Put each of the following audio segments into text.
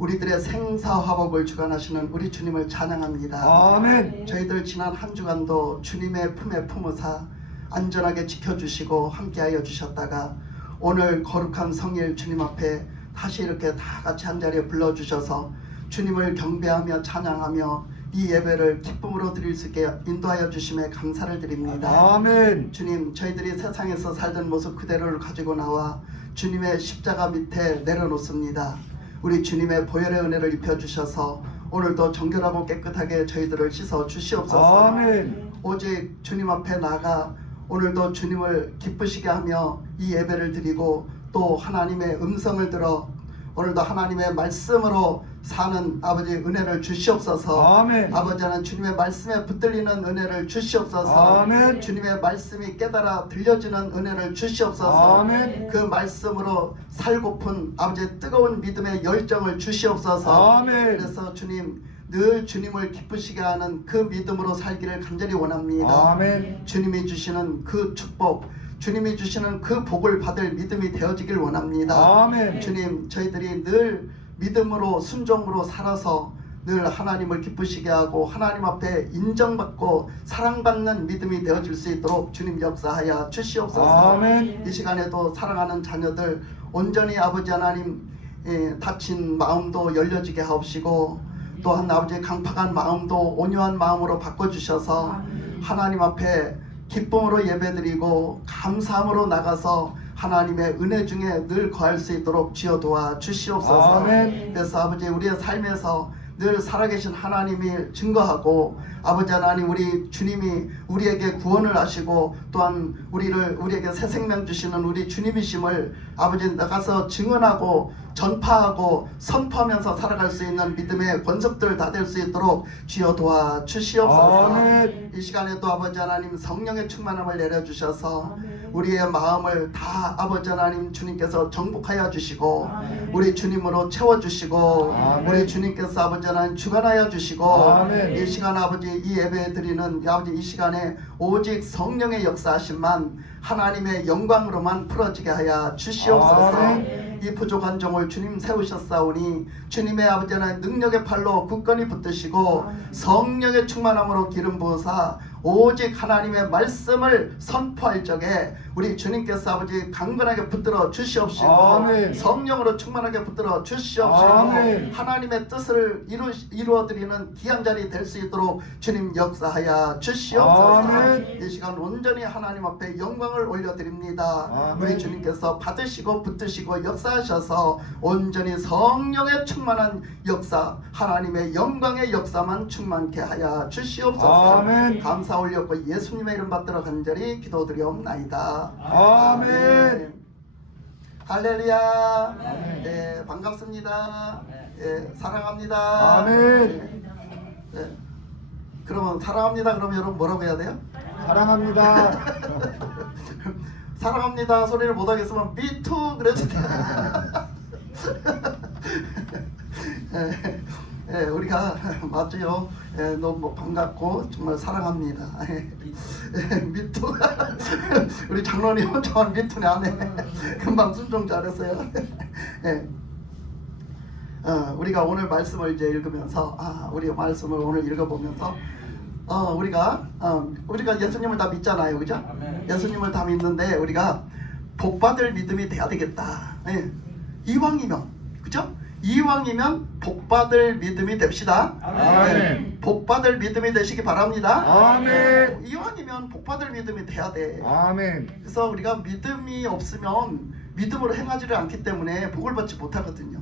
우리들의 생사화복을 주관하시는 우리 주님을 찬양합니다. 아멘. 저희들 지난 한 주간도 주님의 품에 품으사 안전하게 지켜주시고 함께하여 주셨다가 오늘 거룩한 성일 주님 앞에 다시 이렇게 다 같이 한자리에 불러주셔서 주님을 경배하며 찬양하며 이 예배를 기쁨으로 드릴 수 있게 인도하여 주심에 감사를 드립니다. 아멘. 주님, 저희들이 세상에서 살던 모습 그대로를 가지고 나와 주님의 십자가 밑에 내려놓습니다. 우리 주님의 보혈의 은혜를 입혀주셔서 오늘도 정결하고 깨끗하게 저희들을 씻어 주시옵소서. 아멘. 오직 주님 앞에 나가 오늘도 주님을 기쁘시게 하며 이 예배를 드리고 또 하나님의 음성을 들어 오늘도 하나님의 말씀으로 사는 아버지 은혜를 주시옵소서. 아멘. 아버지 하나님 주님의 말씀에 붙들리는 은혜를 주시옵소서. 아멘. 주님의 말씀이 깨달아 들려지는 은혜를 주시옵소서. 아멘. 그 말씀으로 살고픈 아버지의 뜨거운 믿음의 열정을 주시옵소서. 아멘. 그래서 주님 늘 주님을 기쁘시게 하는 그 믿음으로 살기를 간절히 원합니다. 아멘. 주님이 주시는 그 축복, 주님이 주시는 그 복을 받을 믿음이 되어지길 원합니다. 아멘. 주님, 저희들이 늘 믿음으로 순종으로 살아서 늘 하나님을 기쁘시게 하고 하나님 앞에 인정받고 사랑받는 믿음이 되어질 수 있도록 주님 역사하여 주시옵소서. 아멘. 이 시간에도 사랑하는 자녀들 온전히 아버지 하나님 다친 마음도 열려지게 하옵시고 또한 아버지의 강팍한 마음도 온유한 마음으로 바꿔주셔서 하나님 앞에 기쁨으로 예배드리고 감사함으로 나가서 하나님의 은혜 중에 늘 거할 수 있도록 주여 도와 주시옵소서. 아멘. 그래서 아버지 우리의 삶에서 늘 살아계신 하나님이 증거하고 아버지 하나님 우리 주님이 우리에게 구원을 하시고 또한 우리에게 새 생명 주시는 우리 주님이심을 아버지 나가서 증언하고 전파하고 선포하면서 살아갈 수 있는 믿음의 권속들 다 될 수 있도록 주여 도와 주시옵소서. 아멘. 이 시간에도 아버지 하나님 성령의 충만함을 내려주셔서 우리의 마음을 다 아버지 하나님 주님께서 정복하여 주시고 우리 주님으로 채워주시고 아멘. 우리 주님께서 아버지 하나님 주관하여 주시고 아멘. 이 시간 아버지 이 예배 드리는 아버지 이 시간에 오직 성령의 역사하심만 하나님의 영광으로만 풀어지게 하여 주시옵소서. 아멘. 이 부족한 종을 주님 세우셨사오니 주님의 아버지 하나님 능력의 팔로 굳건히 붙드시고 성령의 충만함으로 기름 부으사 오직 하나님의 말씀을 선포할 적에 우리 주님께서 아버지 강건하게 붙들어 주시옵시고 아멘. 성령으로 충만하게 붙들어 주시옵시고 아멘. 하나님의 뜻을 이루어드리는 귀한 자리 될 수 있도록 주님 역사하여 주시옵소서. 아멘. 이 시간 온전히 하나님 앞에 영광을 올려드립니다. 아멘. 우리 주님께서 받으시고 붙드시고 역사하셔서 온전히 성령의 충만한 역사 하나님의 영광의 역사만 충만케 하여 주시옵소서. 아멘. 감사 올렸고 예수님의 이름 받들어 간절히 기도드리옵나이다. 아멘. 할렐루야. 아멘. 네, 반갑습니다. 네, 사랑합니다. 아멘. 네. 그러면 사랑합니다. 그러면 여러분 뭐라고 해야 돼요? 사랑합니다. 사랑합니다 소리를 못하겠으면 미투 그러지. 우리가 맞죠? 너무 반갑고 정말 사랑합니다. 미투. 우리 장로님은 정말 미투네 안해. 금방 순종 잘했어요. 우리가 오늘 말씀을 이제 읽으면서 우리 말씀을 오늘 읽어보면서 우리가 예수님을 다 믿잖아요, 그죠? 아멘. 예수님을 다 믿는데 우리가 복받을 믿음이 돼야 되겠다. 이왕이면, 그죠? 이왕이면 복받을 믿음이 됩시다. 아멘. 복받을 믿음이 되시기 바랍니다. 아멘. 이왕이면 복받을 믿음이 돼야 돼. 아멘. 그래서 우리가 믿음이 없으면 믿음으로 행하지를 않기 때문에 복을 받지 못하거든요.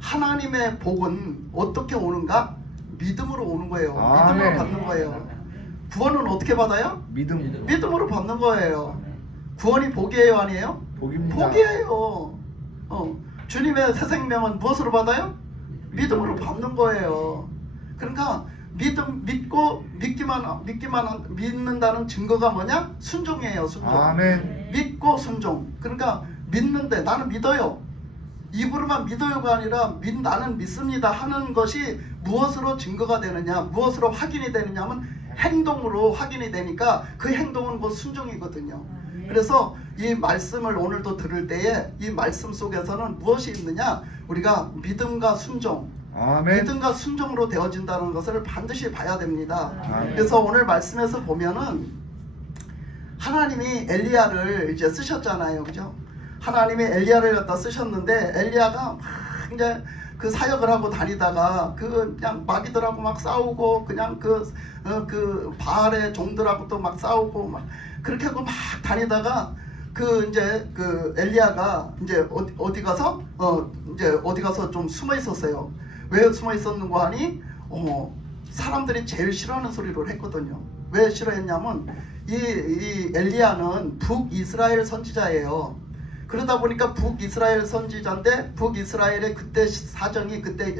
하나님의 복은 어떻게 오는가? 믿음으로 오는 거예요. 아멘. 믿음으로 받는 거예요. 구원은 어떻게 받아요? 믿음. 믿음으로 받는 거예요. 구원이 복이에요, 아니에요? 복입니다. 복이에요. 주님의 새 생명은 무엇으로 받아요? 믿음으로 받는 거예요. 그러니까 믿는다는 증거가 뭐냐? 순종이에요, 순종. 아멘. 믿고 순종. 그러니까 믿는데 나는 믿어요. 입으로만 믿어요가 아니라 나는 믿습니다 하는 것이 무엇으로 증거가 되느냐, 무엇으로 확인이 되느냐 하면 행동으로 확인이 되니까 그 행동은 곧 순종이거든요. 그래서 이 말씀을 오늘도 들을 때에 이 말씀 속에서는 무엇이 있느냐? 우리가 믿음과 순종, 아멘. 믿음과 순종으로 되어진다는 것을 반드시 봐야 됩니다. 아멘. 그래서 오늘 말씀에서 보면은 하나님이 엘리야를 이제 쓰셨잖아요, 그죠? 하나님이 엘리야를 갖다 쓰셨는데 엘리야가 막 이제 그 사역을 하고 다니다가 그냥 마귀들하고 막 싸우고 그냥 그 바알의 종들하고 또 막 싸우고 막 그렇게 하고 막 다니다가 이제 그 엘리야가 이제 어디 가서 이제 어디 가서 좀 숨어 있었어요. 왜 숨어 있었는고 하니 사람들이 제일 싫어하는 소리를 했거든요. 왜 싫어했냐면 이 엘리야는 북이스라엘 선지자예요. 그러다 보니까 북이스라엘 선지자인데 북이스라엘의 그때 사정이 그때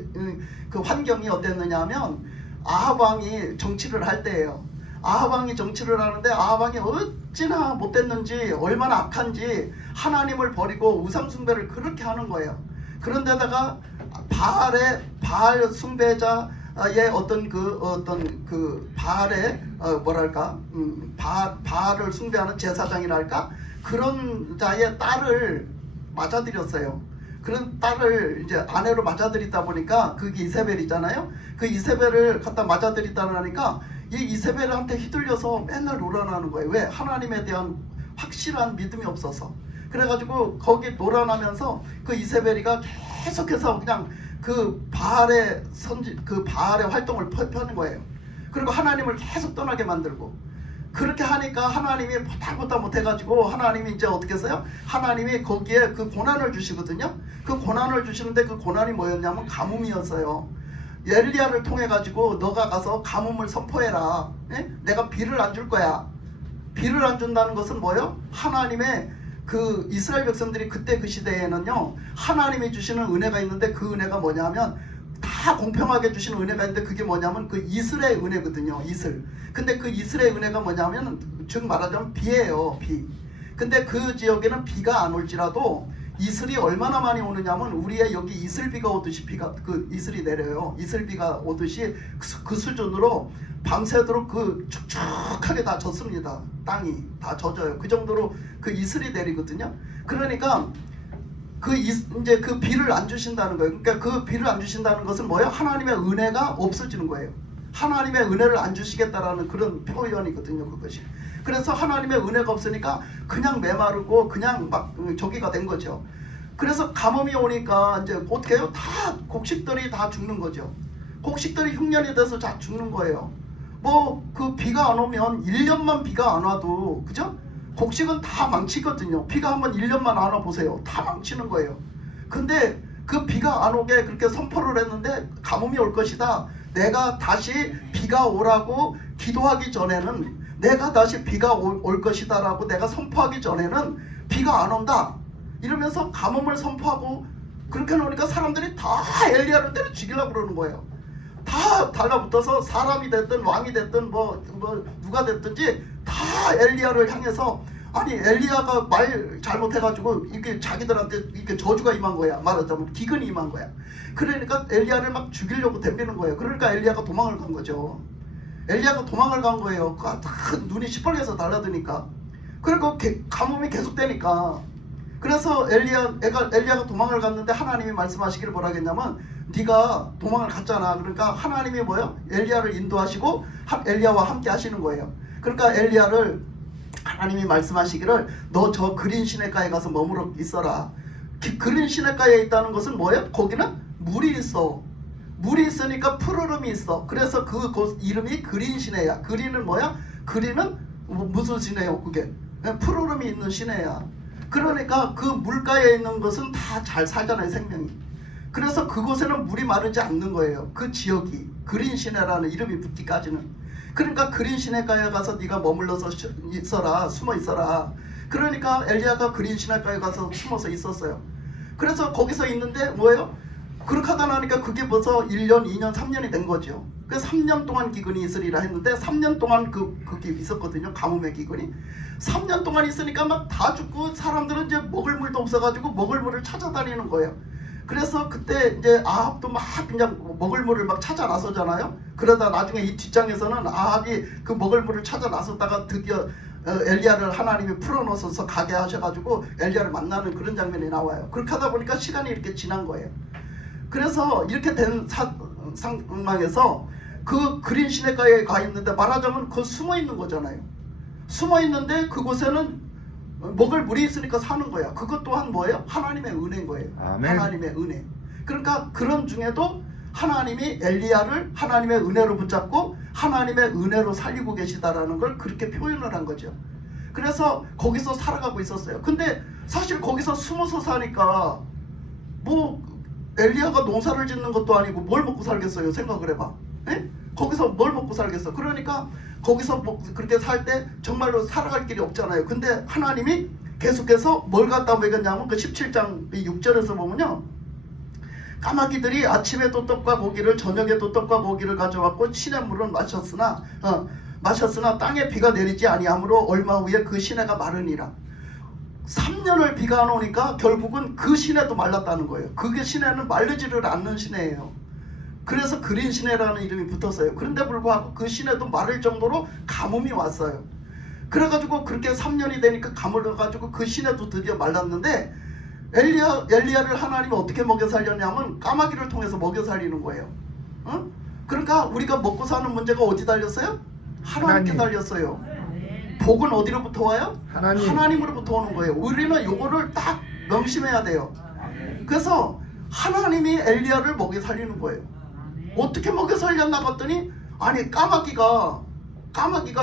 그 환경이 어땠느냐 하면 아합 왕이 정치를 할 때예요. 아합 왕이 정치를 하는데 아합 왕이 어찌나 못됐는지 얼마나 악한지 하나님을 버리고 우상 숭배를 그렇게 하는 거예요. 그런데다가 바알 숭배자의 어떤 그 바알의 바알을 숭배하는 제사장이랄까 그런 자의 딸을 맞아들였어요. 그런 딸을 이제 아내로 맞아들이다 보니까 그게 이세벨이잖아요. 그 이세벨을 갖다 맞아들이다 보니까 이 이세벨한테 휘둘려서 맨날 놀아나는 거예요. 왜? 하나님에 대한 확실한 믿음이 없어서. 그래가지고 거기 놀아나면서 그 이세벨이가 계속해서 그냥 그 바알의 활동을 펴는 거예요. 그리고 하나님을 계속 떠나게 만들고. 그렇게 하니까 하나님이 보다 못해가지고 하나님이 이제 어떻게 했어요? 하나님이 거기에 그 고난을 주시거든요. 그 고난을 주시는데 그 고난이 뭐였냐면 가뭄이었어요. 엘리야를 통해 가지고 너가 가서 가뭄을 선포해라. 에? 내가 비를 안 줄 거야. 비를 안 준다는 것은 뭐예요? 하나님의 그 이스라엘 백성들이 그때 그 시대에는요 하나님이 주시는 은혜가 있는데 그 은혜가 뭐냐면 다 공평하게 주시는 은혜가 있는데 그게 뭐냐면 그 이슬의 은혜거든요. 이슬. 근데 그 이슬의 은혜가 뭐냐면 즉 말하자면 비예요. 비. 근데 그 지역에는 비가 안 올지라도 이슬이 얼마나 많이 오느냐면 우리의 여기 이슬비가 오듯이 그 이슬이 내려요. 이슬비가 오듯이 그 수준으로 밤새도록 그 축축하게 다 젖습니다. 땅이 다 젖어요. 그 정도로 그 이슬이 내리거든요. 그러니까 이제 그 비를 안 주신다는 거예요. 그러니까 그 비를 안 주신다는 것은 뭐예요? 하나님의 은혜가 없어지는 거예요. 하나님의 은혜를 안 주시겠다라는 그런 표현이거든요, 그것이. 그래서 하나님의 은혜가 없으니까 그냥 메마르고 그냥 막 저기가 된 거죠. 그래서 가뭄이 오니까 이제 어떻게 해요? 다 곡식들이 다 죽는 거죠. 곡식들이 흉년이 돼서 다 죽는 거예요. 뭐 그 비가 안 오면 1년만 비가 안 와도 그죠? 곡식은 다 망치거든요. 비가 한번 1년만 안 와 보세요. 다 망치는 거예요. 근데 그 비가 안 오게 그렇게 선포를 했는데 가뭄이 올 것이다. 내가 다시 비가 오라고 기도하기 전에는 내가 다시 비가 올 것이다 라고 내가 선포하기 전에는 비가 안 온다. 이러면서 가뭄을 선포하고 그렇게 놓으니까 사람들이 다 엘리야를 때려 죽이려고 그러는 거예요. 다 달라붙어서 사람이 됐든 왕이 됐든 뭐 누가 됐든지 다 엘리야를 향해서 아니 엘리야가 말 잘못해가지고 이게 자기들한테 이렇게 저주가 임한 거야. 말하자면 기근이 임한 거야. 그러니까 엘리야를 막 죽이려고 덤비는 거예요. 그러니까 엘리야가 도망을 간 거죠. 엘리야가 도망을 간 거예요. 그 눈이 시뻘개서 달라드니까. 그리고 가뭄이 계속되니까. 그래서 엘리야가 도망을 갔는데 하나님이 말씀하시기를 뭐라 했냐면 네가 도망을 갔잖아. 그러니까 하나님이 뭐예요? 엘리야를 인도하시고 엘리야와 함께 하시는 거예요. 그러니까 엘리야를 하나님이 말씀하시기를 너 저 그린 시냇가에 가서 머물러 있어라. 그린 시냇가에 있다는 것은 뭐예요? 거기는 물이 있어. 물이 있으니까 푸르름이 있어. 그래서 그곳 이름이 그린 시내야. 그린은 뭐야? 그린은 무슨 시내요? 그게 푸르름이 있는 시내야. 그러니까 그 물가에 있는 것은 다 잘 살잖아요, 생명이. 그래서 그곳에는 물이 마르지 않는 거예요. 그 지역이 그린 시내라는 이름이 붙기까지는. 그러니까 그린 시내가에 가서 네가 머물러서 있어라, 숨어 있어라. 그러니까 엘리야가 그린 시내가에 가서 숨어서 있었어요. 그래서 거기서 있는데 뭐예요? 그렇게 하다 나니까 그게 벌써 1년, 2년, 3년이 된 거죠. 그래서 3년 동안 기근이 있으리라 했는데 3년 동안 그게 있었거든요. 가뭄의 기근이. 3년 동안 있으니까 막 다 죽고 사람들은 이제 먹을 물도 없어가지고 먹을 물을 찾아다니는 거예요. 그래서 그때 이제 아합도 막 그냥 먹을 물을 막 찾아 나서잖아요. 그러다 나중에 이 뒷장에서는 아합이 그 먹을 물을 찾아 나섰다가 드디어 엘리야를 하나님이 풀어놓아서 가게 하셔가지고 엘리야를 만나는 그런 장면이 나와요. 그렇게 하다 보니까 시간이 이렇게 지난 거예요. 그래서 이렇게 된 상황에서 그 그린 시냇가에 가 있는데 말하자면 그 숨어 있는 거잖아요. 숨어 있는데 그곳에는 먹을 물이 있으니까 사는 거야. 그것 또한 뭐예요? 하나님의 은혜인 거예요. 아멘. 하나님의 은혜. 그러니까 그런 중에도 하나님이 엘리야를 하나님의 은혜로 붙잡고 하나님의 은혜로 살리고 계시다라는 걸 그렇게 표현을 한 거죠. 그래서 거기서 살아가고 있었어요. 근데 사실 거기서 숨어서 사니까 뭐 엘리야가 농사를 짓는 것도 아니고 뭘 먹고 살겠어요? 생각을 해봐. 에? 거기서 뭘 먹고 살겠어? 그러니까 거기서 뭐 그렇게 살 때 정말로 살아갈 길이 없잖아요. 근데 하나님이 계속해서 뭘 갖다 먹였냐면 그 17장 6절에서 보면요, 까마귀들이 아침에도 떡과 고기를 저녁에도 떡과 고기를 가져왔고 시냇물은 마셨으나 땅에 비가 내리지 아니하므로 얼마 후에 그 시내가 마르니라. 3년을 비가 안 오니까 결국은 그 시내도 말랐다는 거예요. 그게 시내는 마르지를 않는 시내예요. 그래서 그린 시내라는 이름이 붙었어요. 그런데 불구하고 그 시내도 마를 정도로 가뭄이 왔어요. 그래가지고 그렇게 3년이 되니까 가물어가지고 그 시내도 드디어 말랐는데 엘리야를 하나님이 어떻게 먹여 살렸냐면 까마귀를 통해서 먹여 살리는 거예요. 그러니까 우리가 먹고 사는 문제가 어디 달렸어요? 하나님께 달렸어요. 복은 어디로부터 와요? 하나님으로부터 오는 거예요. 우리는 요거를 딱 명심해야 돼요. 그래서 하나님이 엘리야를 먹여 살리는 거예요. 어떻게 먹여 살렸나 봤더니 아니 까마귀가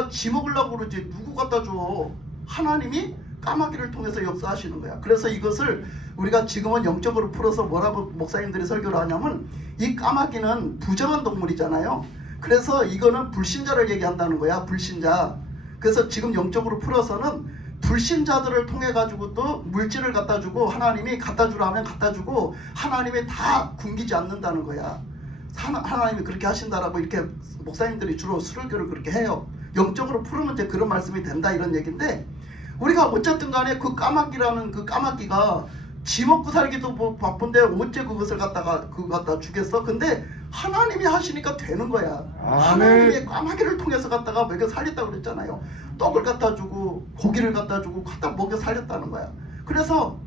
쥐 먹으려고 그러지 누구 갖다 줘. 하나님이 까마귀를 통해서 역사하시는 거야. 그래서 이것을 우리가 지금은 영적으로 풀어서 뭐라고 목사님들이 설교를 하냐면 이 까마귀는 부정한 동물이잖아요. 그래서 이거는 불신자를 얘기한다는 거야. 불신자. 그래서 지금 영적으로 풀어서는 불신자들을 통해 가지고 또 물질을 갖다 주고 하나님이 갖다 주라 하면 갖다 주고 하나님이 다 굶기지 않는다는 거야. 하나님이 그렇게 하신다라고 이렇게 목사님들이 주로 설교를 그렇게 해요. 영적으로 풀으면 이제 그런 말씀이 된다 이런 얘기인데, 우리가 어쨌든 간에 그 까마귀라는 그 까마귀가 지 먹고 살기도 뭐 바쁜데 언제 그것을 갖다 주겠어? 근데 하나님이 하시니까 되는 거야. 하나님이 까마귀를 통해서 갖다가 먹여 살렸다고 그랬잖아요. 떡을 갖다 주고 고기를 갖다 주고 갖다 먹여 살렸다는 거야. 그래서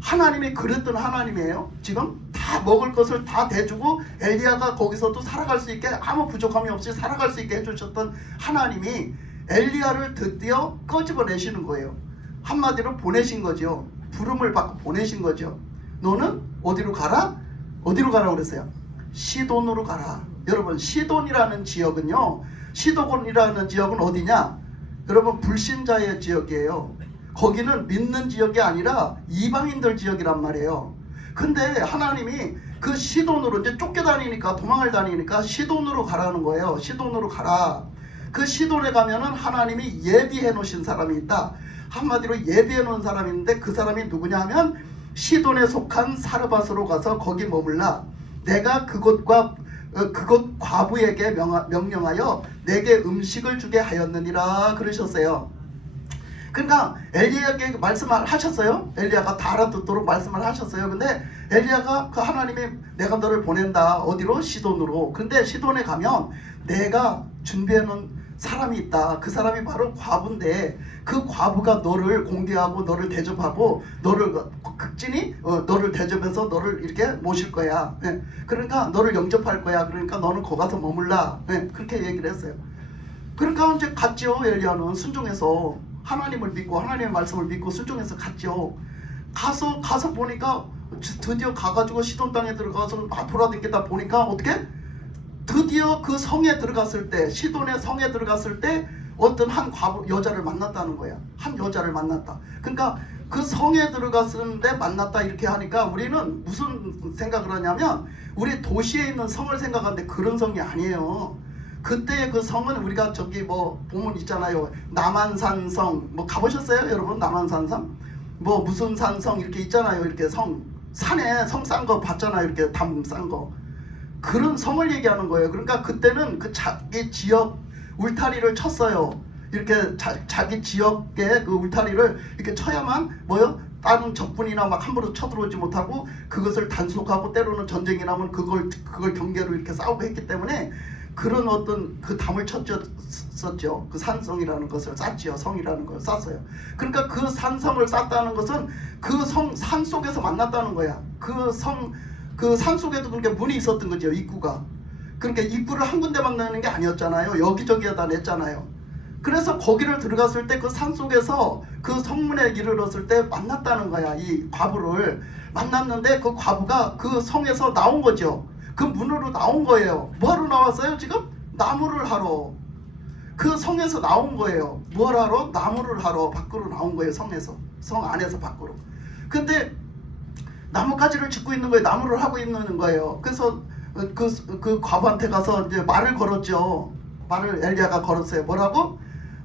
하나님이 그랬던 하나님이에요. 지금 다 먹을 것을 다 대주고 엘리야가 거기서도 살아갈 수 있게 아무 부족함이 없이 살아갈 수 있게 해주셨던 하나님이 엘리야를 드디어 끄집어내시는 거예요. 한마디로 보내신 거죠. 부름을 받고 보내신 거죠. 너는 어디로 가라? 어디로 가라고 그랬어요? 시돈으로 가라. 여러분, 시돈이라는 지역은 어디냐? 여러분, 불신자의 지역이에요. 거기는 믿는 지역이 아니라 이방인들 지역이란 말이에요. 근데 하나님이 그 시돈으로 이제 쫓겨다니니까 도망을 다니니까 시돈으로 가라는 거예요. 시돈으로 가라. 그 시돈에 가면은 하나님이 예비해 놓으신 사람이 있다. 한마디로 예비해 놓은 사람이 있는데 그 사람이 누구냐 하면 시돈에 속한 사르밧으로 가서 거기 머물라. 내가 그곳 과부에게 명령하여 내게 음식을 주게 하였느니라 그러셨어요. 그러니까 엘리야에게 말씀을 하셨어요. 엘리야가 다 알아듣도록 말씀을 하셨어요. 근데 엘리야가 그 하나님이 내가 너를 보낸다. 어디로? 시돈으로. 근데 시돈에 가면 내가 준비해 놓은 사람이 있다. 그 사람이 바로 과부인데 그 과부가 너를 공개하고 너를 대접하고 너를 극진히 너를 대접해서 너를 이렇게 모실 거야. 네. 그러니까 너를 영접할 거야. 그러니까 너는 거기 가서 머물라. 네. 그렇게 얘기를 했어요. 그러니까 이제 갔죠. 엘리야는 순종해서 하나님을 믿고 하나님의 말씀을 믿고 순종해서 갔죠. 가서 보니까 드디어 가가지고 시돈 땅에 들어가서 막 돌아다니다 보니까 어떻게? 드디어 그 성에 들어갔을 때, 시돈의 성에 들어갔을 때 어떤 한 여자를 만났다는 거야. 한 여자를 만났다. 그러니까 그 성에 들어갔는데 만났다 이렇게 하니까 우리는 무슨 생각을 하냐면 우리 도시에 있는 성을 생각하는데 그런 성이 아니에요. 그때의 그 성은 우리가 저기 뭐 보면 있잖아요. 남한산성 뭐 가보셨어요 여러분? 남한산성? 뭐 무슨 산성 이렇게 있잖아요. 이렇게 산에 성 싼 거 봤잖아요. 이렇게 담 싼 거. 그런 성을 얘기하는 거예요. 그러니까 그때는 그 자기 지역 울타리를 쳤어요. 이렇게 자기 지역의 그 울타리를 이렇게 쳐야만 뭐요? 다른 적군이나 막 함부로 쳐들어오지 못하고 그것을 단속하고 때로는 전쟁이 나면 그걸 경계로 이렇게 싸우고 했기 때문에 그런 어떤 그 담을 쳤죠. 그 산성이라는 것을 쌌지요. 성이라는 걸 쌌어요. 그러니까 그 산성을 쌌다는 것은 그 산 속에서 만났다는 거야. 그 산 속에도 그렇게 문이 있었던 거죠. 입구가. 그러니까 입구를 한 군데만 내는 게 아니었잖아요. 여기저기에다 냈잖아요. 그래서 거기를 들어갔을 때 그 산 속에서 그 성문에 이르렀을 때 만났다는 거야. 이 과부를 만났는데 그 과부가 그 성에서 나온 거죠. 그 문으로 나온 거예요. 뭐하러 나왔어요 지금? 나무를 하러. 그 성에서 나온 거예요. 뭘 하러? 나무를 하러 밖으로 나온 거예요. 성에서. 성 안에서 밖으로. 근데 나뭇가지를 짚고 있는 거예요. 나무를 하고 있는 거예요. 그래서 그 과부한테 가서 이제 말을 걸었죠. 말을 엘리야가 걸었어요. 뭐라고?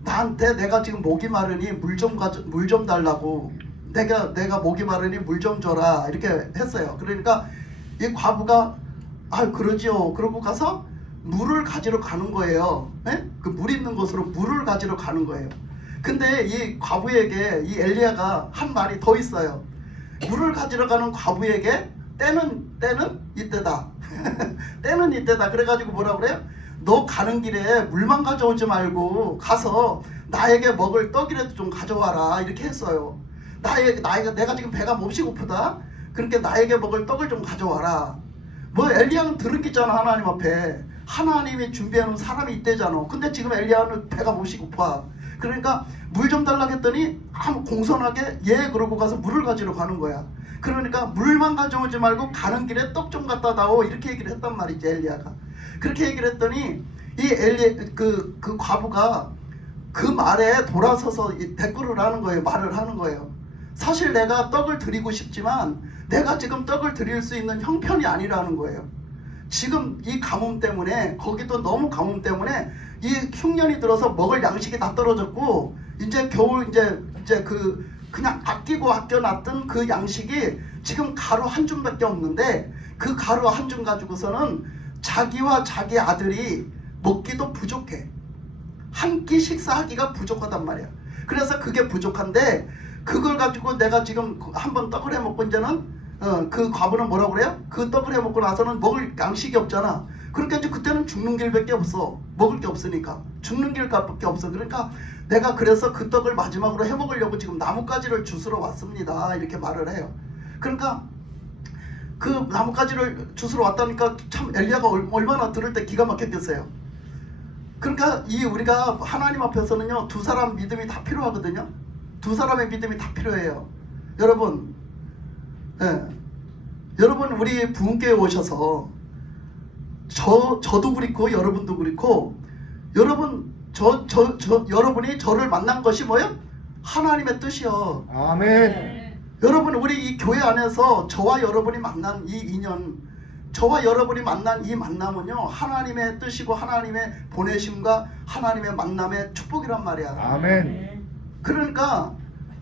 나한테 내가 지금 목이 마르니 물 좀 달라고. 내가 목이 마르니 물 좀 줘라. 이렇게 했어요. 그러니까 이 과부가 그러지요. 그러고 가서 물을 가지러 가는 거예요. 네? 그 물 있는 곳으로 물을 가지러 가는 거예요. 근데 이 과부에게 이 엘리야가 한 말이 더 있어요. 물을 가지러 가는 과부에게 때는 이때다. 때는 이때다. 그래가지고 뭐라 그래요? 너 가는 길에 물만 가져오지 말고 가서 나에게 먹을 떡이라도 좀 가져와라. 이렇게 했어요. 내가 지금 배가 몹시 고프다. 그러니까 나에게 먹을 떡을 좀 가져와라. 뭐 엘리야는 들은 게 있잖아. 하나님 앞에 하나님이 준비해놓은 사람이 있대잖아. 근데 지금 엘리야는 배가 몹시 고파. 그러니까 물 좀 달라고 했더니 아무 공손하게 그러고 가서 물을 가지러 가는 거야. 그러니까 물만 가져오지 말고 가는 길에 떡 좀 갖다 다오. 이렇게 얘기를 했단 말이지 엘리야가. 그렇게 얘기를 했더니 이 그 과부가 그 말에 돌아서서 대꾸를 하는 거예요. 말을 하는 거예요. 사실 내가 떡을 드리고 싶지만 내가 지금 떡을 드릴 수 있는 형편이 아니라는 거예요. 지금 이 가뭄 때문에 거기도 너무 가뭄 때문에 이 흉년이 들어서 먹을 양식이 다 떨어졌고 이제 겨울 이제 그냥 아껴놨던 그 양식이 지금 가루 한 줌밖에 없는데 그 가루 한 줌 가지고서는 자기와 자기 아들이 먹기도 부족해. 한 끼 식사하기가 부족하단 말이야. 그래서 그게 부족한데 그걸 가지고 내가 지금 한번 떡을 해 먹고 이제는 그 과부는 뭐라고 그래요? 그 떡을 해 먹고 나서는 먹을 양식이 없잖아. 그러니까 이제 그때는 죽는 길밖에 없어. 먹을 게 없으니까 죽는 길밖에 없어. 그러니까 내가 그래서 그 떡을 마지막으로 해 먹으려고 지금 나뭇가지를 주스러 왔습니다. 이렇게 말을 해요. 그러니까 그 나뭇가지를 주스러 왔다니까 참 엘리야가 얼마나 들을 때 기가 막혔겠어요. 그러니까 우리가 하나님 앞에서는요 두 사람 믿음이 다 필요하거든요. 두 사람의 믿음이 다 필요해요. 여러분, 여러분 우리 부흥교회 오셔서 저도 그렇고 여러분도 그렇고 여러분 여러분이 저를 만난 것이 뭐예요? 하나님의 뜻이요. 아멘. 여러분 우리 이 교회 안에서 저와 여러분이 만난 이 인연, 저와 여러분이 만난 이 만남은요 하나님의 뜻이고 하나님의 보내심과 하나님의 만남의 축복이란 말이야. 아멘. 그러니까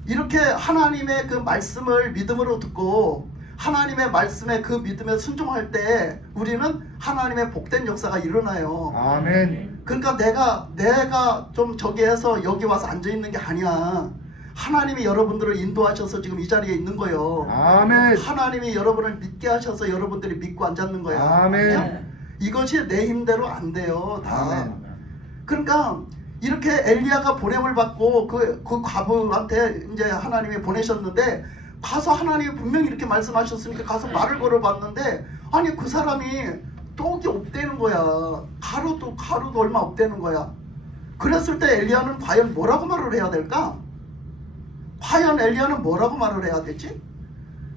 이렇게 하나님의 그 말씀을 믿음으로 듣고 하나님의 말씀에 그 믿음에 순종할 때 우리는 하나님의 복된 역사가 일어나요. 아멘. 그러니까 내가 좀 저기 해서 여기 와서 앉아 있는 게 아니야. 하나님이 여러분들을 인도하셔서 지금 이 자리에 있는 거예요. 아멘. 하나님이 여러분을 믿게 하셔서 여러분들이 믿고 앉았는 거야. 아멘. 이것이 내 힘대로 안 돼요. 다. 아멘. 그러니까 이렇게 엘리야가 보냄을 받고 그 과부한테 이제 하나님이 보내셨는데 가서 하나님이 분명히 이렇게 말씀하셨으니까 가서 말을 걸어봤는데 아니 그 사람이 떡이 없대는 거야. 가루도 얼마 없대는 거야. 그랬을 때 엘리야는 과연 뭐라고 말을 해야 될까? 과연 엘리야는 뭐라고 말을 해야 되지?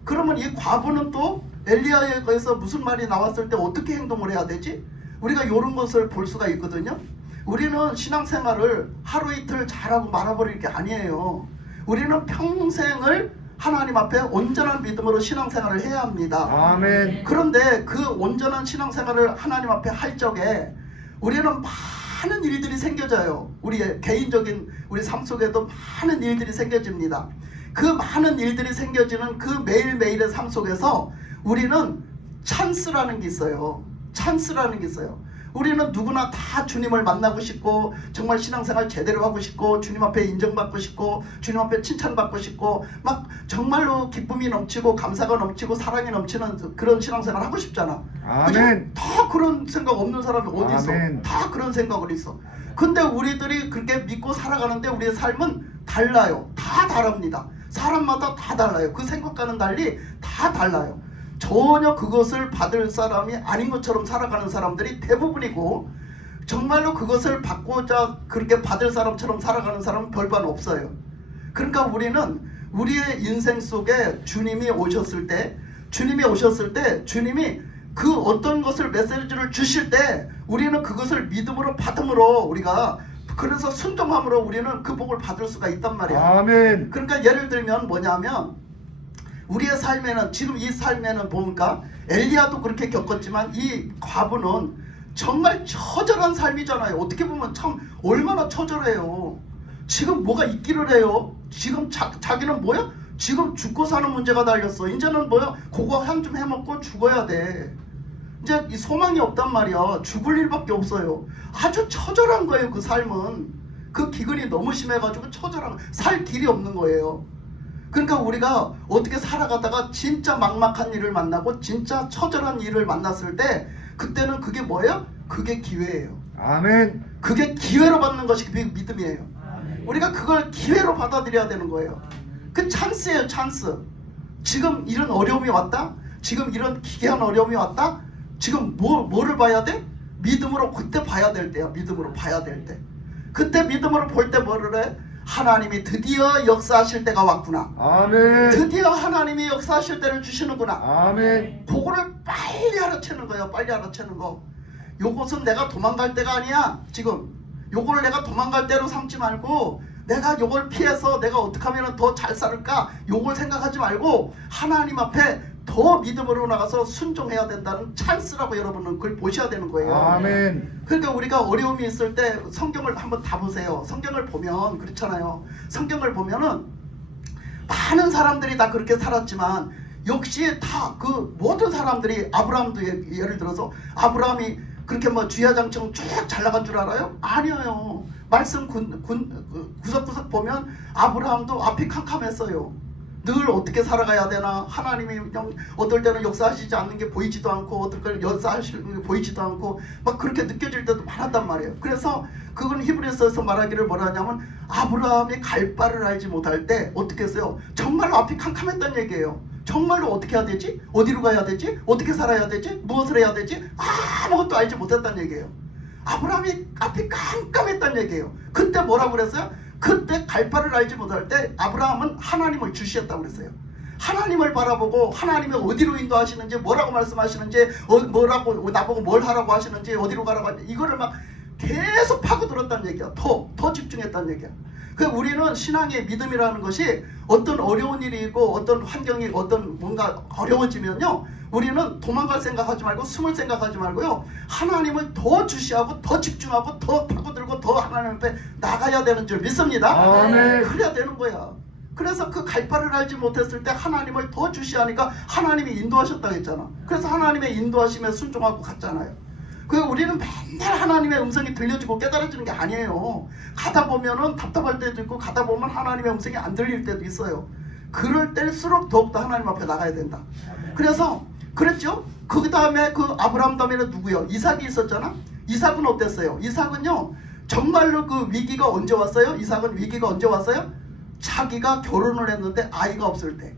그러면 이 과부는 또 엘리야에 의해서 무슨 말이 나왔을 때 어떻게 행동을 해야 되지? 우리가 이런 것을 볼 수가 있거든요. 우리는 신앙생활을 하루 이틀 잘하고 말아버릴 게 아니에요. 우리는 평생을 하나님 앞에 온전한 믿음으로 신앙생활을 해야 합니다. 아멘. 그런데 그 온전한 신앙생활을 하나님 앞에 할 적에 우리는 많은 일들이 생겨져요. 우리의 개인적인 우리 삶 속에도 많은 일들이 생겨집니다. 그 많은 일들이 생겨지는 그 매일매일의 삶 속에서 우리는 찬스라는 게 있어요. 찬스라는 게 있어요. 우리는 누구나 다 주님을 만나고 싶고 정말 신앙생활 제대로 하고 싶고 주님 앞에 인정받고 싶고 주님 앞에 칭찬받고 싶고 막 정말로 기쁨이 넘치고 감사가 넘치고 사랑이 넘치는 그런 신앙생활 하고 싶잖아. 아멘. 그죠? 다 그런 생각 없는 사람이 어디 있어? 아멘. 다 그런 생각을 있어. 근데 우리들이 그렇게 믿고 살아가는데 우리의 삶은 달라요. 다 다릅니다. 사람마다 다 달라요. 그 생각과는 달리 다 달라요. 전혀 그것을 받을 사람이 아닌 것처럼 살아가는 사람들이 대부분이고 정말로 그것을 받고자 그렇게 받을 사람처럼 살아가는 사람은 별반 없어요. 그러니까 우리는 우리의 인생 속에 주님이 오셨을 때 주님이 그 어떤 것을 메시지를 주실 때 우리는 그것을 믿음으로 받음으로 우리가 그래서 순종함으로 우리는 그 복을 받을 수가 있단 말이야. 아멘. 그러니까 예를 들면 뭐냐면 우리의 삶에는 지금 이 삶에는 보니까 엘리야도 그렇게 겪었지만 이 과부는 정말 처절한 삶이잖아요. 어떻게 보면 참 얼마나 처절해요. 지금 뭐가 있기를 해요. 지금 자기는 뭐야? 지금 죽고 사는 문제가 달렸어. 이제는 뭐야? 그거 한 좀 해먹고 죽어야 돼. 이제 이 소망이 없단 말이야. 죽을 일밖에 없어요. 아주 처절한 거예요. 그 삶은. 그 기근이 너무 심해가지고 처절한 살 길이 없는 거예요. 그러니까 우리가 어떻게 살아가다가 진짜 막막한 일을 만나고 진짜 처절한 일을 만났을 때 그때는 그게 뭐예요? 그게 기회예요. 아멘. 그게 기회로 받는 것이 믿음이에요. 아멘. 우리가 그걸 기회로 받아들여야 되는 거예요. 그 찬스예요. 찬스. 지금 이런 어려움이 왔다. 지금 이런 기괴한 어려움이 왔다. 지금 뭐를 봐야 돼? 믿음으로 그때 봐야 될 때야. 믿음으로 봐야 될 때. 그때 믿음으로 볼 때 뭐를 해? 하나님이 드디어 역사하실 때가 왔구나. 아멘. 드디어 하나님이 역사하실 때를 주시는구나. 아멘. 그거를 빨리 알아채는 거예요. 빨리 알아채는 거. 요것은 내가 도망갈 때가 아니야. 지금 요걸 내가 도망갈 때로 삼지 말고 내가 요걸 피해서 내가 어떻게 하면 더 잘 살을까 요걸 생각하지 말고 하나님 앞에 더 믿음으로 나가서 순종해야 된다는 찬스라고 여러분은 그걸 보셔야 되는 거예요. 아멘. 그러니까 우리가 어려움이 있을 때 성경을 한번 다 보세요. 성경을 보면 그렇잖아요. 성경을 보면은 많은 사람들이 다 그렇게 살았지만 역시 다 그 모든 사람들이 아브라함도 예를 들어서 아브라함이 그렇게 뭐 주야장창 쭉 잘 나간 줄 알아요? 아니에요. 말씀 구석구석 보면 아브라함도 앞이 캄캄했어요. 늘 어떻게 살아가야 되나 하나님이 그냥 어떨 때는 역사하시지 않는 게 보이지도 않고 어떨 때는 역사하시는 게 보이지도 않고 막 그렇게 느껴질 때도 많았단 말이에요. 그래서 그건 히브리서에서 말하기를 뭐라 하냐면 아브라함이 갈 바를 알지 못할 때 어떻게 했어요? 정말로 앞이 캄캄했다는 얘기예요. 정말로 어떻게 해야 되지? 어디로 가야 되지? 어떻게 살아야 되지? 무엇을 해야 되지? 아무것도 알지 못했다는 얘기예요. 아브라함이 앞이 깜깜했다는 얘기예요. 그때 뭐라고 그랬어요? 그때 갈 바를 알지 못할 때 아브라함은 하나님을 주시했다고 그랬어요. 하나님을 바라보고 하나님이 어디로 인도하시는지 뭐라고 말씀하시는지 뭐라고 나보고 뭘 하라고 하시는지 어디로 가라고 하는지 이거를 막 계속 파고들었다는 얘기야. 더 집중했다는 얘기야. 그 우리는 신앙의 믿음이라는 것이 어떤 어려운 일이 있고 어떤 환경이 어떤 뭔가 어려워지면요 우리는 도망갈 생각하지 말고 숨을 생각하지 말고요 하나님을 더 주시하고 더 집중하고 더 파고들고 더 하나님 앞에 나가야 되는 줄 믿습니다. 아멘. 그래야 되는 거야. 그래서 그 갈 바를 알지 못했을 때 하나님을 더 주시하니까 하나님이 인도하셨다고 했잖아. 그래서 하나님의 인도하심에 순종하고 갔잖아요. 그 우리는 맨날 하나님의 음성이 들려지고 깨달아지는 게 아니에요. 가다 보면은 답답할 때도 있고 가다 보면 하나님의 음성이 안 들릴 때도 있어요. 그럴 때일수록 더욱더 하나님 앞에 나가야 된다. 그래서 그랬죠. 그 다음에 그 아브라함 다음에는 누구요? 이삭이 있었잖아. 이삭은 어땠어요? 이삭은요 정말로 그 위기가 언제 왔어요? 이삭은 위기가 언제 왔어요? 자기가 결혼을 했는데 아이가 없을 때.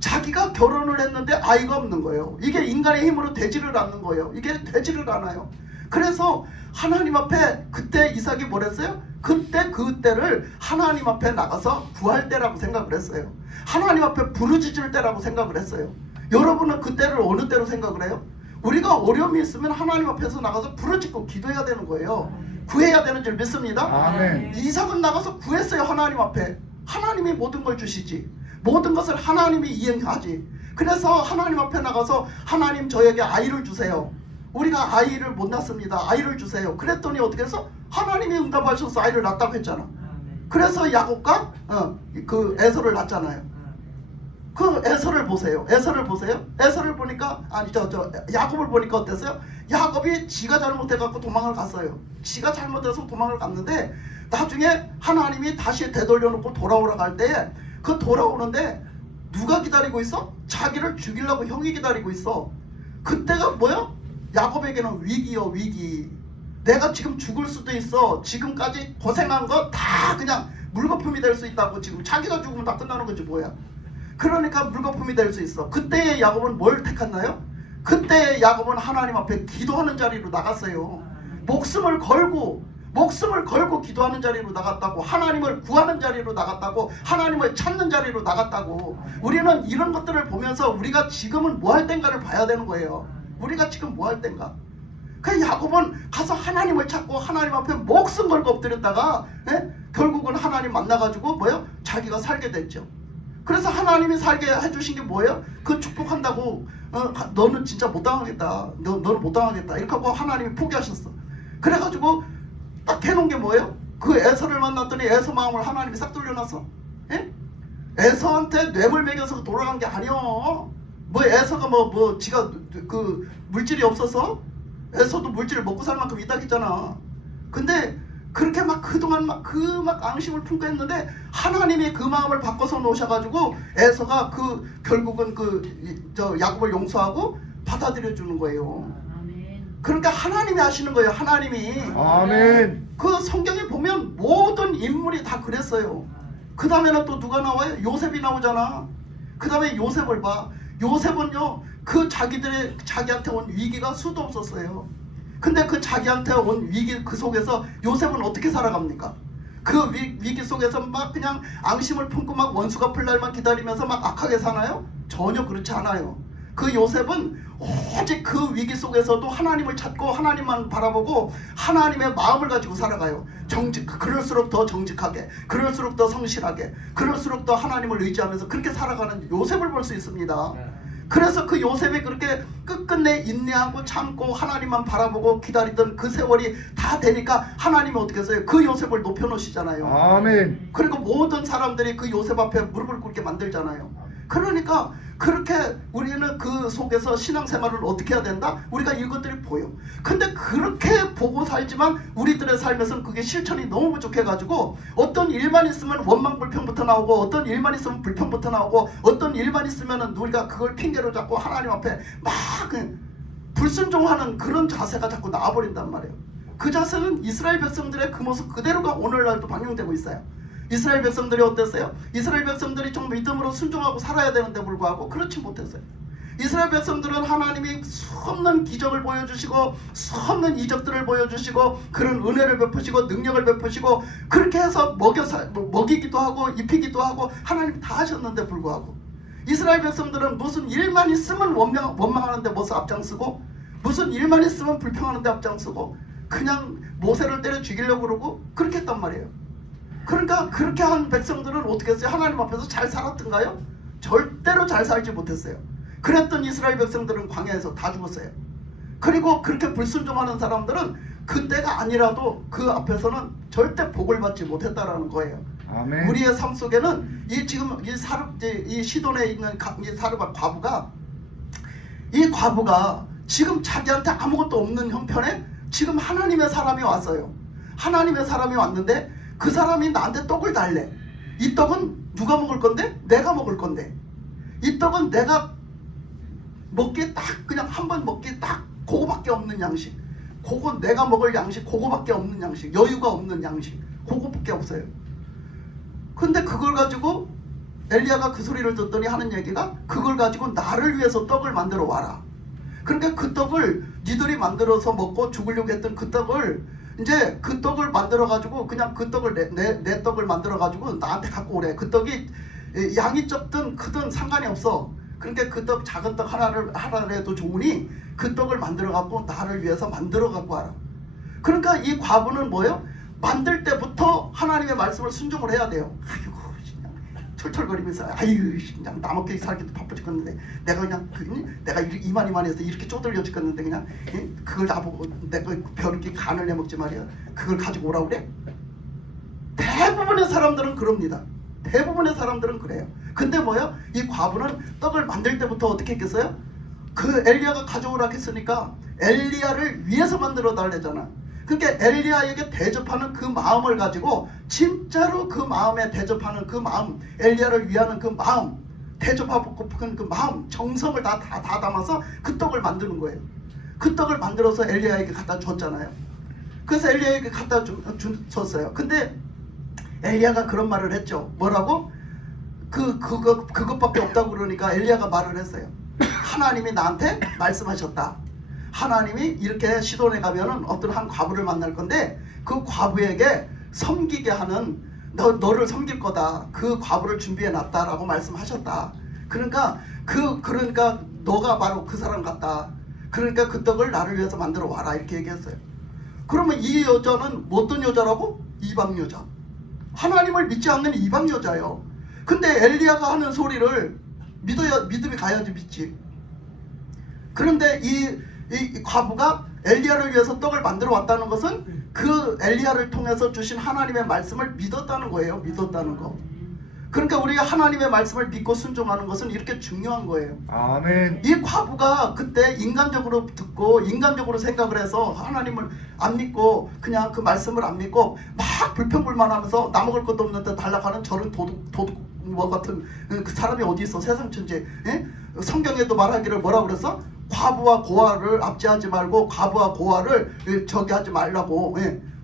자기가 결혼을 했는데 아이가 없는 거예요. 이게 인간의 힘으로 되지를 않는 거예요. 이게 되지를 않아요. 그래서 하나님 앞에 그때 이삭이 뭐랬어요? 그때를 하나님 앞에 나가서 구할 때라고 생각을 했어요. 하나님 앞에 부르짖을 때라고 생각을 했어요. 여러분은 그때를 어느 때로 생각을 해요? 우리가 어려움이 있으면 하나님 앞에서 나가서 부르짖고 기도해야 되는 거예요. 구해야 되는 줄 믿습니다. 아멘. 이삭은 나가서 구했어요. 하나님 앞에. 하나님이 모든 걸 주시지. 모든 것을 하나님이 이행하지. 그래서 하나님 앞에 나가서 하나님 저에게 아이를 주세요. 우리가 아이를 못 낳습니다. 아이를 주세요. 그랬더니 어떻게 해서 하나님이 응답하셔서 아이를 낳다고 했잖아. 그래서 야곱과 그 에서를 낳잖아요. 그 에서를 보세요. 에서를 보세요. 에서를 보니까 아니 저 야곱을 보니까 어땠어요? 야곱이 지가 잘못해갖고 도망을 갔어요. 지가 잘못해서 도망을 갔는데 나중에 하나님이 다시 되돌려놓고 돌아오라고 할 때에 그 돌아오는데 누가 기다리고 있어? 자기를 죽이려고 형이 기다리고 있어. 그때가 뭐야? 야곱에게는 위기요, 위기. 내가 지금 죽을 수도 있어. 지금까지 고생한 거 다 그냥 물거품이 될 수 있다고. 지금 자기가 죽으면 다 끝나는 거지 뭐야. 그러니까 물거품이 될 수 있어. 그때의 야곱은 뭘 택했나요? 그때의 야곱은 하나님 앞에 기도하는 자리로 나갔어요. 목숨을 걸고 기도하는 자리로 나갔다고. 하나님을 구하는 자리로 나갔다고. 하나님을 찾는 자리로 나갔다고. 우리는 이런 것들을 보면서 우리가 지금은 뭐 할 땐가를 봐야 되는 거예요. 우리가 지금 뭐 할 땐가. 그 야곱은 가서 하나님을 찾고 하나님 앞에 목숨 걸고 엎드렸다가 결국은 하나님 만나가지고 뭐예요? 자기가 살게 됐죠. 그래서 하나님이 살게 해주신 게 뭐예요? 그 축복한다고 너는 진짜 못 당하겠다. 너는 못 당하겠다. 이렇게 하고 하나님이 포기하셨어. 그래가지고 딱 해놓은 게 뭐예요? 그 에서를 만났더니 에서 마음을 하나님이 싹 돌려놨어. 예? 에서한테 뇌물 먹여서 돌아간 게 아니여. 뭐 에서가 뭐 지가 그 물질이 없어서 에서도 물질을 먹고 살 만큼 이닥했잖아. 근데 그렇게 막 그동안 막 앙심을 품고 했는데 하나님이 그 마음을 바꿔서 놓으셔가지고 에서가 결국은 야곱을 용서하고 받아들여 주는 거예요. 그러니까 하나님이 하시는 거예요. 하나님이. 아멘. 그 성경에 보면 모든 인물이 다 그랬어요. 그 다음에는 또 누가 나와요? 요셉이 나오잖아. 그 다음에 요셉을 봐. 요셉은요 그 자기한테 온 위기가 수도 없었어요. 근데 그 자기한테 온 위기 그 속에서 요셉은 어떻게 살아갑니까? 그 위기 속에서 막 그냥 앙심을 품고 막 원수가 풀 날만 기다리면서 막 악하게 사나요? 전혀 그렇지 않아요. 그 요셉은 오직 그 위기 속에서도 하나님을 찾고 하나님만 바라보고 하나님의 마음을 가지고 살아가요. 그럴수록 더 정직하게, 그럴수록 더 성실하게, 그럴수록 더 하나님을 의지하면서 그렇게 살아가는 요셉을 볼 수 있습니다. 그래서 그 요셉이 그렇게 끝끝내 인내하고 참고 하나님만 바라보고 기다리던 그 세월이 다 되니까 하나님이 어떻게 했어요? 그 요셉을 높여놓으시잖아요. 아멘. 그리고 모든 사람들이 그 요셉 앞에 무릎을 꿇게 만들잖아요. 그러니까 그렇게 우리는 그 속에서 신앙생활을 어떻게 해야 된다? 우리가 이것들이 보여. 근데 그렇게 보고 살지만 우리들의 삶에서는 그게 실천이 너무 부족해가지고 어떤 일만 있으면 원망 불평부터 나오고 어떤 일만 있으면 불평부터 나오고 어떤 일만 있으면 우리가 그걸 핑계로 잡고 하나님 앞에 막 불순종하는 그런 자세가 자꾸 나와버린단 말이에요. 그 자세는 이스라엘 백성들의 그 모습 그대로가 오늘날도 방영되고 있어요. 이스라엘 백성들이 어땠어요? 이스라엘 백성들이 좀 믿음으로 순종하고 살아야 되는데 불구하고 그렇지 못했어요. 이스라엘 백성들은 하나님이 수없는 기적을 보여주시고 수없는 이적들을 보여주시고 그런 은혜를 베푸시고 능력을 베푸시고 그렇게 해서 먹이기도 하고 입히기도 하고 하나님 다 하셨는데 불구하고 이스라엘 백성들은 무슨 일만 있으면 원망하는데 모세 앞장서고 무슨 일만 있으면 불평하는데 앞장서고 그냥 모세를 때려 죽이려고 그러고 그렇게 했단 말이에요. 그러니까 그렇게 한 백성들은 어떻게 했어요? 하나님 앞에서 잘 살았던가요? 절대로 잘 살지 못했어요. 그랬던 이스라엘 백성들은 광야에서 다 죽었어요. 그리고 그렇게 불순종하는 사람들은 그때가 아니라도 그 앞에서는 절대 복을 받지 못했다라는 거예요. 아멘. 우리의 삶 속에는 이 시돈에 있는 이 사르밧 과부가 지금 자기한테 아무것도 없는 형편에 지금 하나님의 사람이 왔어요. 하나님의 사람이 왔는데 그 사람이 나한테 떡을 달래. 이 떡은 누가 먹을 건데? 내가 먹을 건데. 이 떡은 내가 먹기에 딱 그냥 한 번 먹기에 딱 그거밖에 없는 양식. 그거 내가 먹을 양식 그거밖에 없는 양식. 여유가 없는 양식. 그거밖에 없어요. 근데 그걸 가지고 엘리야가 그 소리를 듣더니 하는 얘기가 그걸 가지고 나를 위해서 떡을 만들어 와라. 그러니까 그 떡을 니들이 만들어서 먹고 죽으려고 했던 그 떡을 이제 그 떡을 만들어 가지고 그냥 그 떡을 내 떡을 만들어 가지고 나한테 갖고 오래. 그 떡이 양이 적든 크든 상관이 없어. 그러니까 그 떡 작은 떡 하나라도 좋으니 그 떡을 만들어 갖고 나를 위해서 만들어 갖고 와라. 그러니까 이 과부는 뭐예요? 만들 때부터 하나님의 말씀을 순종을 해야 돼요. 아이고 그냥 털털거리면서 아유 그냥 나 먹기 살기도 바빠 죽겠는데 내가 내가 이만해서 이렇게 쪼들려 죽겠는데 그냥 그걸 나보고 내가 벼룩이 간을 내먹지 말이야. 그걸 가지고 오라고 그래? 대부분의 사람들은 그럽니다. 대부분의 사람들은 그래요. 근데 뭐요? 이 과부는 떡을 만들 때부터 어떻게 했겠어요? 그 엘리야가 가져오라 했으니까 엘리야를 위해서 만들어 달래잖아. 그러니까 엘리야에게 대접하는 그 마음을 가지고 진짜로 그 마음에 대접하는 그 마음, 엘리야를 위하는 그 마음, 대접하고 싶은 그 마음, 정성을 다 담아서 그 떡을 만드는 거예요. 그 떡을 만들어서 엘리야에게 갖다 줬잖아요. 그래서 엘리야에게 갖다 줬어요. 근데 엘리야가 그런 말을 했죠. 뭐라고? 그것밖에 없다고 그러니까 엘리야가 말을 했어요. 하나님이 나한테 말씀하셨다. 하나님이 이렇게 시돈에 가면은 어떤 한 과부를 만날 건데 그 과부에게 섬기게 하는 너를 섬길 거다. 그 과부를 준비해 놨다라고 말씀하셨다. 그러니까 너가 바로 그 사람 같다. 그러니까 그 떡을 나를 위해서 만들어 와라 이렇게 얘기했어요. 그러면 이 여자는 어떤 여자라고? 이방 여자. 하나님을 믿지 않는 이방 여자예요. 근데 엘리야가 하는 소리를 믿음이 가야지 믿지. 그런데 이 과부가 엘리야를 위해서 떡을 만들어 왔다는 것은 그 엘리야를 통해서 주신 하나님의 말씀을 믿었다는 거예요. 믿었다는 거. 그러니까 우리가 하나님의 말씀을 믿고 순종하는 것은 이렇게 중요한 거예요. 아멘. 이 과부가 그때 인간적으로 듣고 인간적으로 생각을 해서 하나님을 안 믿고 그냥 그 말씀을 안 믿고 막 불평불만하면서 나 먹을 것도 없는데 달라가는 저런 도둑 뭐 같은 그 사람이 어디 있어? 세상 천지. 예? 성경에도 말하기를 뭐라고 그랬어? 과부와 고아를 압제하지 말고 과부와 고아를 저기 하지 말라고,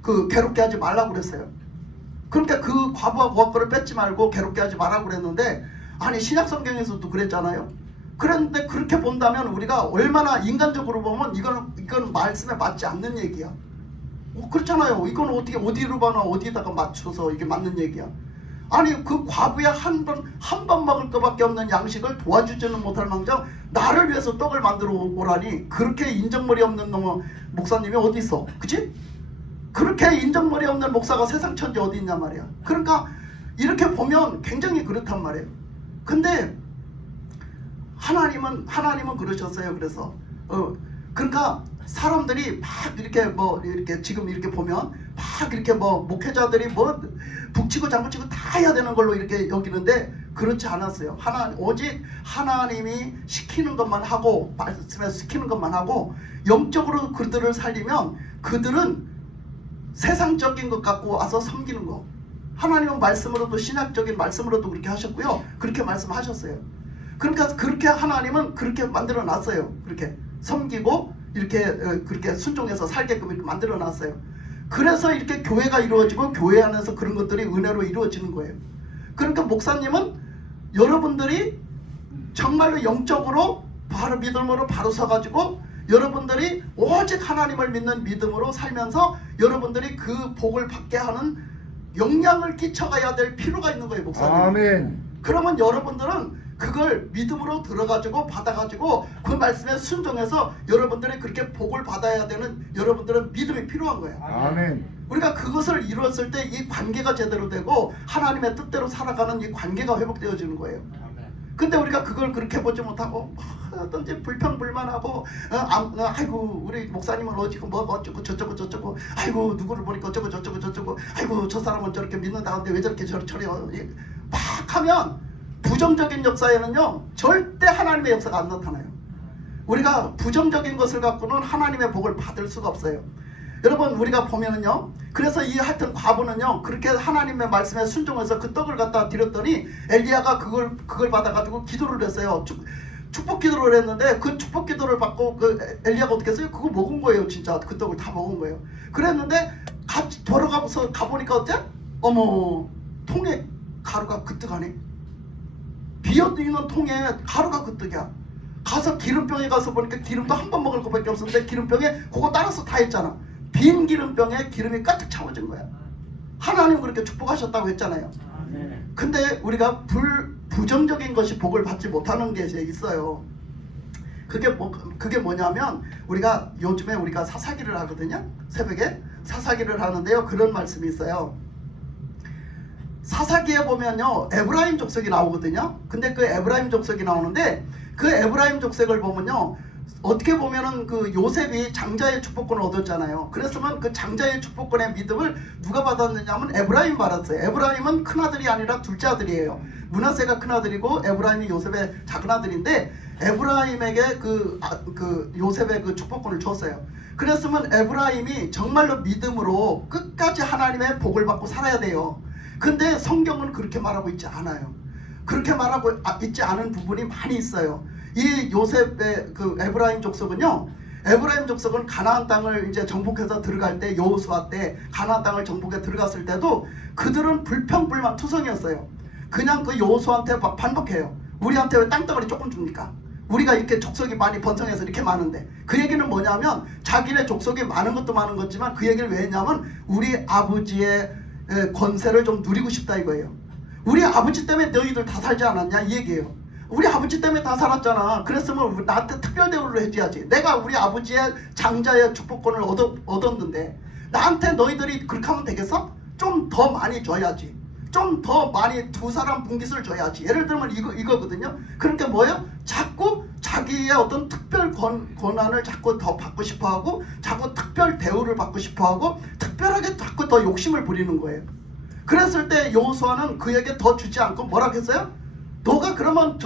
그 괴롭게 하지 말라고 그랬어요. 그러니까 그 과부와 고아 거를 뺏지 말고 괴롭게 하지 말라고 그랬는데, 아니 신약 성경에서도 그랬잖아요. 그런데 그렇게 본다면 우리가 얼마나 인간적으로 보면 이건 말씀에 맞지 않는 얘기야. 그렇잖아요. 이건 어떻게 어디로 봐나 어디에다가 맞춰서 이게 맞는 얘기야. 아니 그 과부의 한 번 먹을 것밖에 없는 양식을 도와주지는 못할 망정 나를 위해서 떡을 만들어 오라니, 그렇게 인정머리 없는 놈의 목사님이 어디 있어? 그치? 그렇게 인정머리 없는 목사가 세상 천지 어디 있냐 말이야. 그러니까 이렇게 보면 굉장히 그렇단 말이에요. 근데 하나님은 그러셨어요. 그래서 그러니까 사람들이 막 이렇게 지금 이렇게 보면 막 이렇게 목회자들이 북치고 장구치고 다 해야 되는 걸로 이렇게 여기는데 그렇지 않았어요. 오직 하나님이 시키는 것만 하고 말씀에서 시키는 것만 하고 영적으로 그들을 살리면 그들은 세상적인 것 갖고 와서 섬기는 거. 하나님은 말씀으로도 신약적인 말씀으로도 그렇게 하셨고요. 그렇게 말씀하셨어요. 그러니까 그렇게 하나님은 그렇게 만들어 놨어요. 그렇게 섬기고 이렇게 그렇게 순종해서 살게끔 이렇게 만들어 놨어요. 그래서 이렇게 교회가 이루어지고 교회 안에서 그런 것들이 은혜로 이루어지는 거예요. 그러니까 목사님은 여러분들이 정말로 영적으로 바로 믿음으로 바로 서가지고 여러분들이 오직 하나님을 믿는 믿음으로 살면서 여러분들이 그 복을 받게 하는 영향을 끼쳐가야 될 필요가 있는 거예요. 목사님. 아멘. 그러면 여러분들은 그걸 믿음으로 들어가지고 받아가지고 그 말씀에 순종해서 여러분들이 그렇게 복을 받아야 되는 여러분들은 믿음이 필요한 거예요. 아멘. 우리가 그것을 이루었을 때 이 관계가 제대로 되고 하나님의 뜻대로 살아가는 이 관계가 회복되어지는 거예요. 근데 우리가 그걸 그렇게 보지 못하고 어떤지 불평불만하고 아이고 우리 목사님은 어찌고 뭐 어쩌고 저쩌고 아이고 누구를 보니까 어쩌고 저쩌고 아이고 저 사람은 저렇게 믿는다는데 왜 저렇게 저래요 막 하면 부정적인 역사에는요 절대 하나님의 역사가 안 나타나요. 우리가 부정적인 것을 갖고는 하나님의 복을 받을 수가 없어요. 여러분 우리가 보면은요, 그래서 이 하여튼 과부는요 그렇게 하나님의 말씀에 순종해서 그 떡을 갖다 드렸더니 엘리야가 그걸 받아가지고 기도를 했어요. 축복 기도를 했는데 그 축복 기도를 받고 그 엘리야가 어떻게 했어요? 그거 먹은 거예요. 진짜 그 떡을 다 먹은 거예요. 그랬는데 같이 돌아가서 가보니까 어째? 어머, 통에 가루가 그뜩하네. 비어있는 통에 가루가 그뜩이야. 가서 기름병에 가서 보니까 기름도 한 번 먹을 것밖에 없었는데 기름병에 그거 따라서 다 했잖아. 빈 기름병에 기름이 가득 채워진 거야. 하나님 그렇게 축복하셨다고 했잖아요. 근데 우리가 부정적인 것이 복을 받지 못하는 게 있어요. 그게 뭐냐면 우리가 요즘에 우리가 사사기를 하거든요. 새벽에 사사기를 하는데요. 그런 말씀이 있어요. 사사기에 보면요 에브라임 족속이 나오거든요. 근데 그 에브라임 족속이 나오는데 그 에브라임 족속을 보면요 어떻게 보면은 그 요셉이 장자의 축복권을 얻었잖아요. 그랬으면 그 장자의 축복권의 믿음을 누가 받았느냐면 에브라임 받았어요. 에브라임은 큰아들이 아니라 둘째 아들이에요. 므낫세가 큰아들이고 에브라임이 요셉의 작은아들인데 에브라임에게 그 요셉의 그 축복권을 줬어요. 그랬으면 에브라임이 정말로 믿음으로 끝까지 하나님의 복을 받고 살아야 돼요. 근데 성경은 그렇게 말하고 있지 않아요. 그렇게 말하고 있지 않은 부분이 많이 있어요. 이 요셉의 그 에브라임 족속은요, 에브라임 족속은 가나안 땅을 이제 정복해서 들어갈 때, 여호수아 때 가나안 땅을 정복해 들어갔을 때도 그들은 불평불만 투성이었어요. 그냥 그 여호수아한테 반복해요. 우리한테 왜 땅덩어리 조금 줍니까? 우리가 이렇게 족속이 많이 번성해서 이렇게 많은데. 그 얘기는 뭐냐면 자기네 족속이 많은 것도 많은 거지만 그 얘기를 왜 했냐면 우리 아버지의 권세를 좀 누리고 싶다 이거예요. 우리 아버지 때문에 너희들 다 살지 않았냐 이 얘기예요. 우리 아버지 때문에 다 살았잖아. 그랬으면 나한테 특별 대우를 해줘야지. 내가 우리 아버지의 장자의 축복권을 얻었는데 나한테 너희들이 그렇게 하면 되겠어? 좀 더 많이 줘야지. 좀 더 많이 두 사람 분깃을 줘야지. 예를 들면 이거거든요. 그러니까 뭐예요? 자꾸 자기의 어떤 특별 권한을 자꾸 더 받고 싶어하고 자꾸 특별 대우를 받고 싶어하고 특별하게 자꾸 더 욕심을 부리는 거예요. 그랬을 때 여호수아는 그에게 더 주지 않고 뭐라고 했어요? 너가 그러면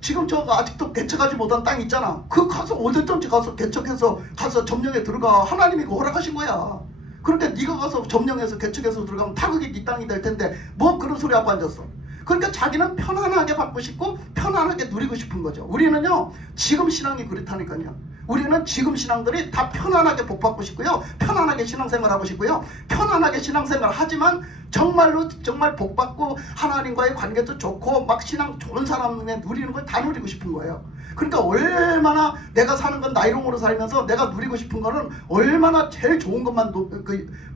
지금 아직도 개척하지 못한 땅 있잖아. 그 가서 어디든지 가서 개척해서 가서 점령에 들어가. 하나님이 그 허락하신 거야. 그러니까 네가 가서 점령해서 개척해서 들어가면 다 그게 네 땅이 될 텐데 뭐 그런 소리 하고 앉았어. 그러니까 자기는 편안하게 받고 싶고 편안하게 누리고 싶은 거죠. 우리는요 지금 신앙이 그렇다니까요. 우리는 지금 신앙들이 다 편안하게 복받고 싶고요, 편안하게 신앙생활하고 싶고요, 편안하게 신앙생활 하지만 정말로 정말 복받고 하나님과의 관계도 좋고 막 신앙 좋은 사람의 누리는 걸 다 누리고 싶은 거예요. 그러니까 얼마나 내가 사는 건 나이롱으로 살면서 내가 누리고 싶은 거는 얼마나 제일 좋은 것만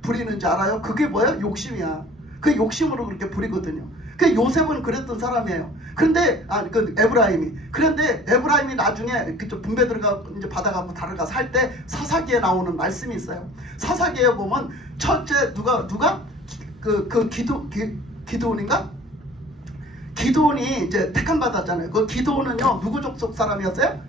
부리는지 알아요? 그게 뭐예요? 욕심이야. 그 욕심으로 그렇게 부리거든요. 그 요셉은 그랬던 사람이에요. 그런데 그 에브라임이. 그런데 에브라임이 나중에 그쪽 분배 들어가 이제 받아가고 다르가 살 때 사사기에 나오는 말씀이 있어요. 사사기에 보면 첫째 누가 기드온인가? 기드온이 이제 택함 받았잖아요. 그 기드온은요 누구 족속 사람이었어요?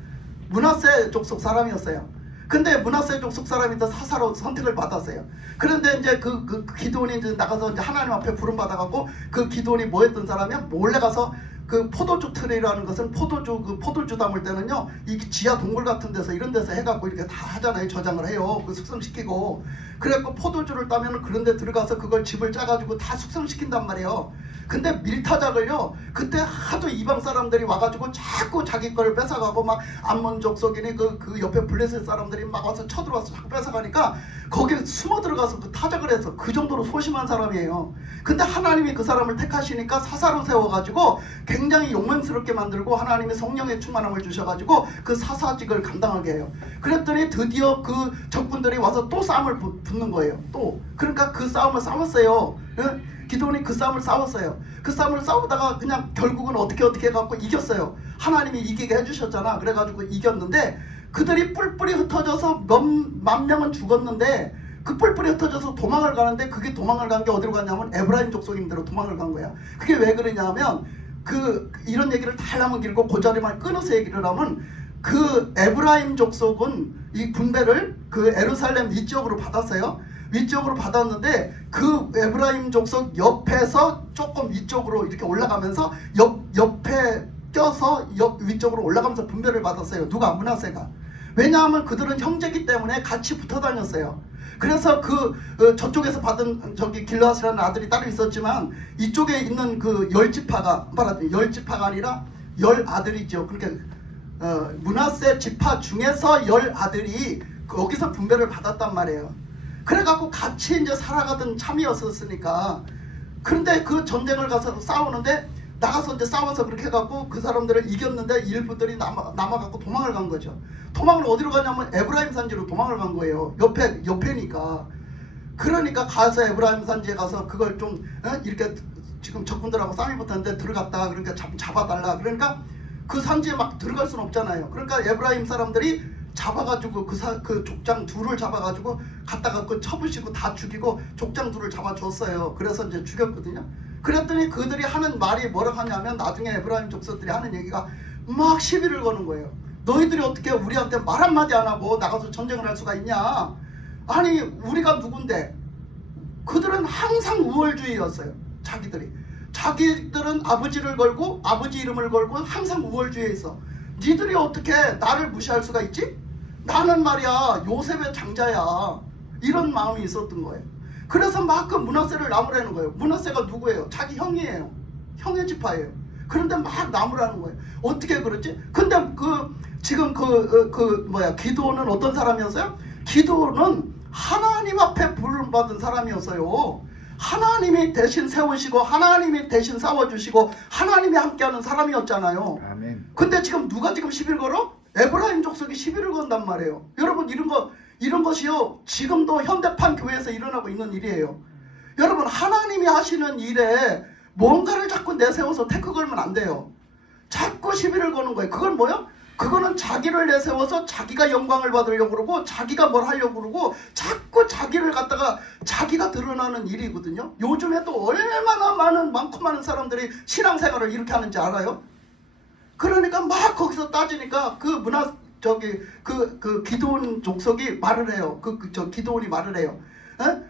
므낫세 족속 사람이었어요. 근데 므낫세 족속 사람이 또 사사로 선택을 받았어요. 그런데 이제 그 기드온이 이제 나가서 이제 하나님 앞에 부름 받아갖고 그 기드온이 뭐 했던 사람이야? 몰래 가서 그 포도주 트레이라는 것은 포도주 담을 때는요 이 지하 동굴 같은 데서 이런 데서 해갖고 이렇게 다 하잖아요. 저장을 해요. 그 숙성시키고. 그래갖고 포도주를 따면은 그런 데 들어가서 그걸 집을 짜가지고 다 숙성시킨단 말이에요. 근데 밀타작을요 그때 하도 이방 사람들이 와가지고 자꾸 자기 걸 뺏어가고 막 암몬 족속이니 그 옆에 블레셋 사람들이 막 와서 쳐들어와서 자꾸 뺏어가니까 거기에 숨어 들어가서 그 타작을 해서 그 정도로 소심한 사람이에요. 근데 하나님이 그 사람을 택하시니까 사사로 세워가지고 굉장히 용맹스럽게 만들고 하나님의 성령의 충만함을 주셔가지고 그 사사직을 감당하게 해요. 그랬더니 드디어 그 적군들이 와서 또 싸움을 붙는 거예요. 또 그러니까 그 싸움을 싸웠어요. 기드온이 그 싸움을 싸웠어요. 그 싸움을 싸우다가 그냥 결국은 어떻게 해갖고 이겼어요. 하나님이 이기게 해주셨잖아. 그래가지고 이겼는데 그들이 뿔뿔이 흩어져서 만 명은 죽었는데 그 뿔뿔이 흩어져서 도망을 가는데 그게 도망을 간 게 어디로 갔냐면 에브라임 족속인대로 도망을 간 거야. 그게 왜 그러냐면 이런 얘기를 다 하려면 길고 그 자리만 끊어서 얘기를 하면 그 에브라임 족속은 이 분배를 그 예루살렘 위쪽으로 받았어요. 위쪽으로 받았는데 그 에브라임 족속 옆에서 조금 위쪽으로 이렇게 올라가면서 옆에 껴서 위쪽으로 올라가면서 분배를 받았어요. 누가? 므낫세가. 왜냐하면 그들은 형제기 때문에 같이 붙어 다녔어요. 그래서 저쪽에서 받은 길르앗이라는 아들이 따로 있었지만 이쪽에 있는 그 10지파가 말하자면 10지파가 아니라 10아들이죠. 그러니까 므낫세 지파 중에서 10아들이 거기서 분배를 받았단 말이에요. 그래갖고 같이 이제 살아가던 참이었으니까. 그런데 그 전쟁을 가서 싸우는데 나가서 이제 싸워서 그렇게 해갖고 그 사람들을 이겼는데 일부들이 남아갖고 도망을 간 거죠. 도망을 어디로 가냐면 에브라임 산지로 도망을 간 거예요. 옆에니까. 그러니까 가서 에브라임 산지에 가서 그걸 좀 이렇게 지금 적군들하고 싸움이 붙었는데 들어갔다. 그러니까 잡아달라. 그러니까 그 산지에 막 들어갈 수는 없잖아요. 그러니까 에브라임 사람들이 잡아가지고 그 족장 둘을 잡아가지고 갖다가 그 쳐부시고 다 죽이고 족장 둘을 잡아줬어요. 그래서 이제 죽였거든요. 그랬더니 그들이 하는 말이 뭐라고 하냐면 나중에 에브라임 족속들이 하는 얘기가 막 시비를 거는 거예요. 너희들이 어떻게 우리한테 말 한마디 안 하고 나가서 전쟁을 할 수가 있냐? 아니 우리가 누군데? 그들은 항상 우월주의였어요. 자기들은 아버지를 걸고 아버지 이름을 걸고 항상 우월주의에 있어. 니들이 어떻게 나를 무시할 수가 있지? 나는 말이야 요셉의 장자야. 이런 마음이 있었던 거예요. 그래서 막 그 므낫세를 나무라는 거예요. 므낫세가 누구예요? 자기 형이에요. 형의 지파예요. 그런데 막 나무라는 거예요. 어떻게 그렇지? 근데 지금 기드온은 어떤 사람이었어요? 기드온은 하나님 앞에 부름받은 사람이었어요. 하나님이 대신 세우시고 하나님이 대신 싸워주시고 하나님이 함께하는 사람이었잖아요. 아멘. 근데 지금 누가 지금 시비를 걸어? 에브라임 족속이 시비를 건단 말이에요. 여러분 이런 것이요 지금도 현대판 교회에서 일어나고 있는 일이에요. 여러분 하나님이 하시는 일에 뭔가를 자꾸 내세워서 태크 걸면 안 돼요. 자꾸 시비를 거는 거예요. 그건 뭐요? 그거는 자기를 내세워서 자기가 영광을 받으려고 그러고 자기가 뭘 하려고 그러고 자꾸 자기를 갖다가 자기가 드러나는 일이거든요. 요즘에 또 얼마나 많고 많은 사람들이 신앙생활을 이렇게 하는지 알아요? 그러니까 막 거기서 따지니까 기드온 족속이 말을 해요. 기드온이 말을 해요. 에?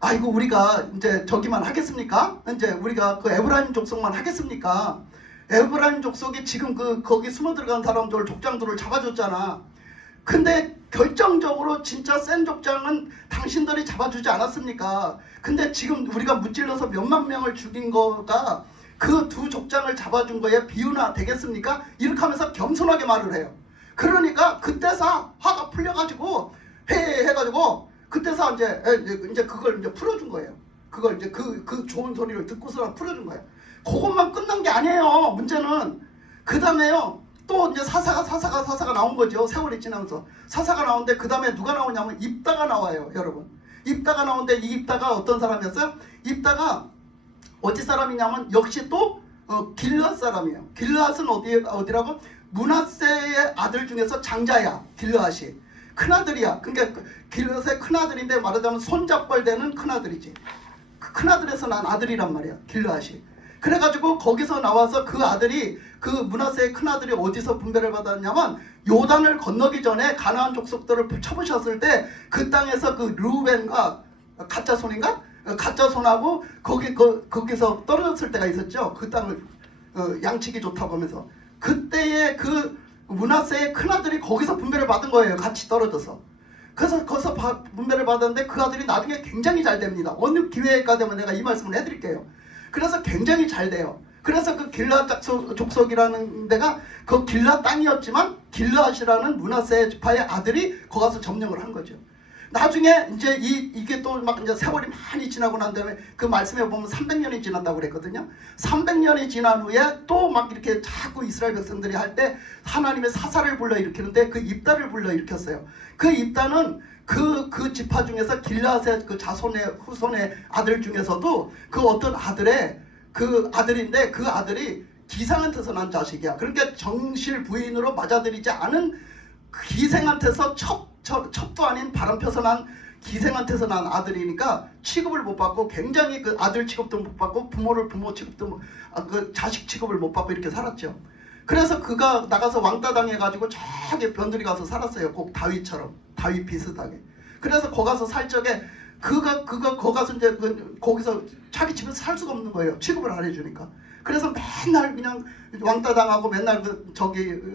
아이고 우리가 이제 저기만 하겠습니까? 이제 우리가 그 에브라임 족속만 하겠습니까? 에브라임 족속이 지금 거기 숨어 들어간 사람들 족장들을 잡아줬잖아. 근데 결정적으로 진짜 센 족장은 당신들이 잡아주지 않았습니까? 근데 지금 우리가 무찔러서 몇만 명을 죽인 거가 그 두 족장을 잡아준 거에 비유나 되겠습니까? 이렇게 하면서 겸손하게 말을 해요. 그러니까 그때서 화가 풀려가지고 해가지고 그때서 이제 그걸 이제 풀어준 거예요. 그걸 이제 그 좋은 소리를 듣고서 풀어준 거예요. 그것만 끝난 게 아니에요. 문제는 그 다음에요. 또 이제 사사가 나온 거죠. 세월이 지나면서 사사가 나오는데 그 다음에 누가 나오냐면 입다가 나와요, 여러분. 입다가 나오는데 이 입다가 어떤 사람이었어요? 입다가 어디 사람이냐면 역시 또 길앗 사람이에요. 길앗은 어디라고? 므낫세의 아들 중에서 장자야. 길앗이 큰아들이야. 그러니까 길앗의 큰아들인데 말하자면 손잡벌 되는 큰아들이지. 그 큰아들에서 난 아들이란 말이야, 길앗이. 그래가지고 거기서 나와서 그 아들이 그 므낫세의 큰아들이 어디서 분배를 받았냐면 요단을 건너기 전에 가나안 족속들을 쳐부셨을 때 그 땅에서 그 르우벤과 가짜손인가? 가짜손하고 거기서 떨어졌을 때가 있었죠. 그 땅을 양치기 좋다고 하면서 그때의 그 므낫세의 큰아들이 거기서 분배를 받은 거예요. 같이 떨어져서. 그래서 거기서 분배를 받았는데 그 아들이 나중에 굉장히 잘 됩니다. 어느 기회가 되면 내가 이 말씀을 해드릴게요. 그래서 굉장히 잘 돼요. 그래서 그 길앗 족속이라는 데가 그 길앗 땅이었지만 길앗이라는 므낫세 지파의 아들이 거기 가서 점령을 한 거죠. 나중에 이제 이게 또 막 이제 세월이 많이 지나고 난 다음에 그 말씀에 보면 300년이 지났다고 그랬거든요. 300년이 지난 후에 또 막 이렇게 자꾸 이스라엘 백성들이 할 때 하나님의 사사를 불러 일으키는데 그 입다를 불러 일으켰어요. 그 입다는 그 지파 중에서 길앗의 그 자손의 후손의 아들 중에서도 그 어떤 아들의 그 아들인데 그 아들이 기생한테서 난 자식이야. 그러니까 정실 부인으로 맞아들이지 않은 기생한테서 첩도 아닌 바람펴서 난 기생한테서 난 아들이니까 취급을 못 받고 굉장히 그 아들 취급도 못 받고 부모 취급도 그 자식 취급을 못 받고 이렇게 살았죠. 그래서 그가 나가서 왕따 당해가지고 저기 변두리 가서 살았어요. 꼭 다윗처럼. 다윗 비슷하게. 그래서 거기 가서 살 적에 그가 거기 가서 이제 거기서 자기 집에서 살 수가 없는 거예요. 취급을 안 해주니까. 그래서 맨날 그냥 왕따 당하고 맨날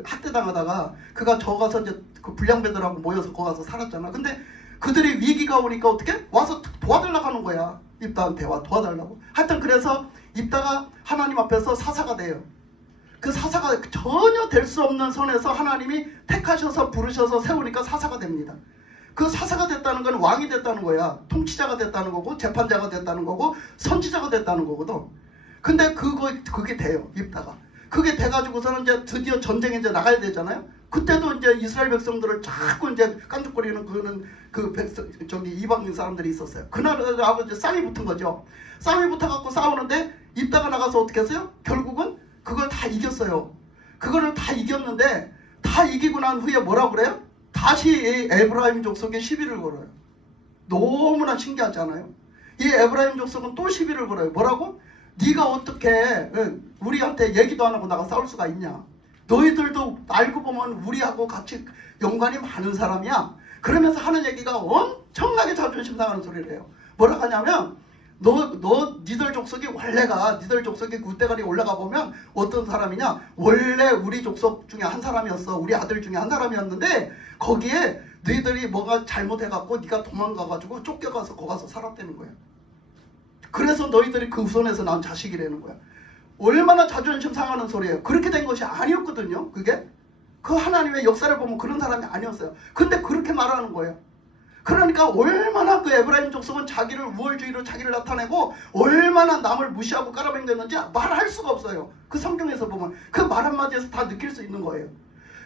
학대 당하다가 그가 저 가서 이제 그 불량배들하고 모여서 거기 가서 살았잖아. 근데 그들이 위기가 오니까 어떻게? 와서 도와달라고 하는 거야. 입다한테 와 도와달라고. 하여튼 그래서 입다가 하나님 앞에서 사사가 돼요. 그 사사가 전혀 될 수 없는 선에서 하나님이 택하셔서 부르셔서 세우니까 사사가 됩니다. 그 사사가 됐다는 건 왕이 됐다는 거야. 통치자가 됐다는 거고 재판자가 됐다는 거고 선지자가 됐다는 거거든. 근데 그게 돼요. 입다가. 그게 돼가지고서는 이제 드디어 전쟁에 이제 나가야 되잖아요. 그때도 이제 이스라엘 백성들을 자꾸 이제 깐죽거리는 이방인 사람들이 있었어요. 그날하고 이제 싸움이 붙은 거죠. 싸움이 붙어갖고 싸우는데 입다가 나가서 어떻게 했어요? 결국은 그걸 다 이겼어요. 그거를 다 이겼는데 다 이기고 난 후에 뭐라고 그래요? 다시 에브라임 족속에 시비를 걸어요. 너무나 신기하지 않아요? 이 에브라임 족속은 또 시비를 걸어요. 뭐라고? 네가 어떻게 우리한테 얘기도 안 하고 나가 싸울 수가 있냐? 너희들도 알고 보면 우리하고 같이 연관이 많은 사람이야. 그러면서 하는 얘기가 엄청나게 자존심 상하는 소리를 해요. 뭐라고 하냐면 니들 족속이 원래가 니들 족속이 굴대가리 올라가 보면 어떤 사람이냐, 원래 우리 족속 중에 한 사람이었어. 우리 아들 중에 한 사람이었는데 거기에 너희들이 뭐가 잘못해갖고 네가 도망가가지고 쫓겨가서 거기 가서 살았다는 거야. 그래서 너희들이 그 후손에서 낳은 자식이라는 거야. 얼마나 자존심 상하는 소리예요. 그렇게 된 것이 아니었거든요. 그게 그 하나님의 역사를 보면 그런 사람이 아니었어요. 근데 그렇게 말하는 거예요. 그러니까 얼마나 그 에브라임 족속은 자기를 우월주의로 자기를 나타내고 얼마나 남을 무시하고 깔아뱅겼는지 말할 수가 없어요. 그 성경에서 보면 그 말 한마디에서 다 느낄 수 있는 거예요.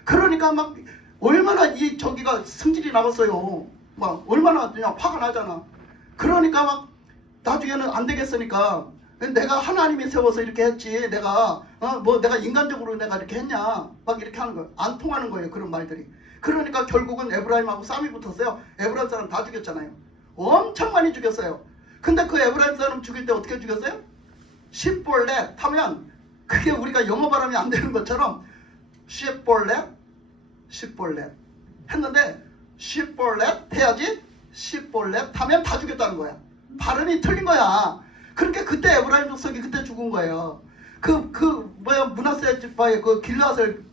그러니까 막 얼마나 이 저기가 승질이 나갔어요. 막 얼마나 그냥 화가 나잖아. 그러니까 막 나중에는 안 되겠으니까 내가 하나님이 세워서 이렇게 했지 내가 내가 인간적으로 내가 이렇게 했냐 막 이렇게 하는 거예요. 안 통하는 거예요. 그런 말들이. 그러니까 결국은 에브라임하고 싸움이 붙었어요. 에브라임 사람 다 죽였잖아요. 엄청 많이 죽였어요. 근데 그 에브라임 사람 죽일 때 어떻게 죽였어요? 십볼렛 하면 그게 우리가 영어 발음이 안 되는 것처럼 십볼렛 했는데 십볼렛 해야지 십볼렛 하면 다 죽였다는 거야. 발음이 틀린 거야. 그렇게 그때 에브라임 족속이 그때 죽은 거예요. 문하세 지파의 그 길앗을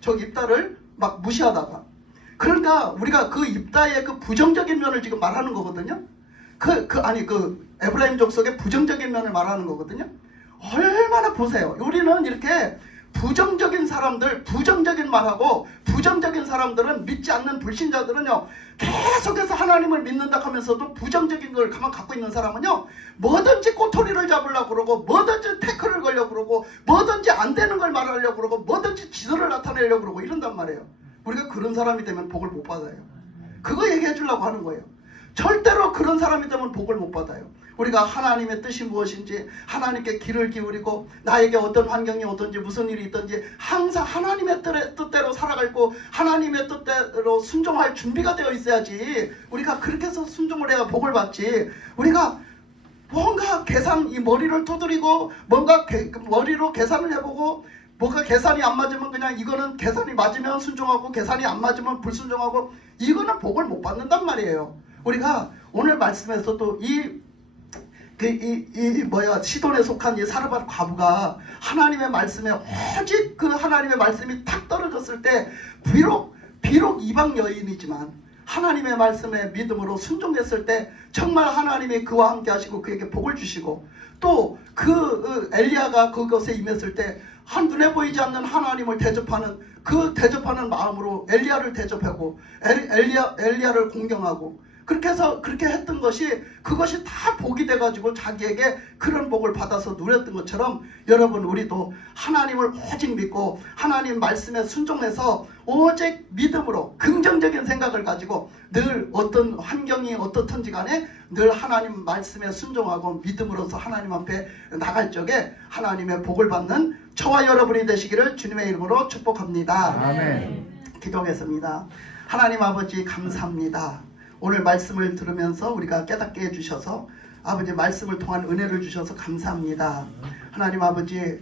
저기 입다를 막 무시하다가. 그러니까 우리가 그 입다의 그 부정적인 면을 지금 말하는 거거든요. 에브라임 족속의 부정적인 면을 말하는 거거든요. 얼마나 보세요. 우리는 이렇게 부정적인 사람들, 부정적인 말하고 부정적인 사람들은 믿지 않는 불신자들은요 계속해서 하나님을 믿는다 하면서도 부정적인 걸 가만 갖고 있는 사람은요 뭐든지 꼬투리를 잡으려고 그러고 뭐든지 태클을 걸려고 그러고 뭐든지 안 되는 걸 말하려고 그러고 뭐든지 지도를 나타내려고 그러고 이런단 말이에요. 우리가 그런 사람이 되면 복을 못 받아요. 그거 얘기해 주려고 하는 거예요. 절대로 그런 사람이 되면 복을 못 받아요. 우리가 하나님의 뜻이 무엇인지 하나님께 귀를 기울이고 나에게 어떤 환경이 어떤지 무슨 일이 있든지 항상 하나님의 뜻대로 살아가고 하나님의 뜻대로 순종할 준비가 되어 있어야지. 우리가 그렇게 해서 순종을 해야 복을 받지. 우리가 뭔가 이 머리를 두드리고 뭔가 머리로 계산을 해보고 뭔가 계산이 안 맞으면 그냥 이거는 계산이 맞으면 순종하고 계산이 안 맞으면 불순종하고 이거는 복을 못 받는단 말이에요. 우리가 오늘 말씀에서도 시돈에 속한 이 사르밧 과부가 하나님의 말씀에 오직 그 하나님의 말씀이 탁 떨어졌을 때 비록 이방 여인이지만 하나님의 말씀에 믿음으로 순종했을 때 정말 하나님이 그와 함께 하시고 그에게 복을 주시고 또 그 엘리야가 그것에 임했을 때 한눈에 보이지 않는 하나님을 대접하는 마음으로 엘리야를 대접하고 엘리야를 공경하고 그렇게 해서 그렇게 했던 그것이 다 복이 돼가지고 자기에게 그런 복을 받아서 누렸던 것처럼 여러분 우리도 하나님을 오직 믿고 하나님 말씀에 순종해서 오직 믿음으로 긍정적인 생각을 가지고 늘 어떤 환경이 어떻든지 간에 늘 하나님 말씀에 순종하고 믿음으로서 하나님 앞에 나갈 적에 하나님의 복을 받는 저와 여러분이 되시기를 주님의 이름으로 축복합니다. 아멘. 기도하겠습니다. 하나님 아버지 감사합니다. 오늘 말씀을 들으면서 우리가 깨닫게 해주셔서 아버지 말씀을 통한 은혜를 주셔서 감사합니다. 하나님 아버지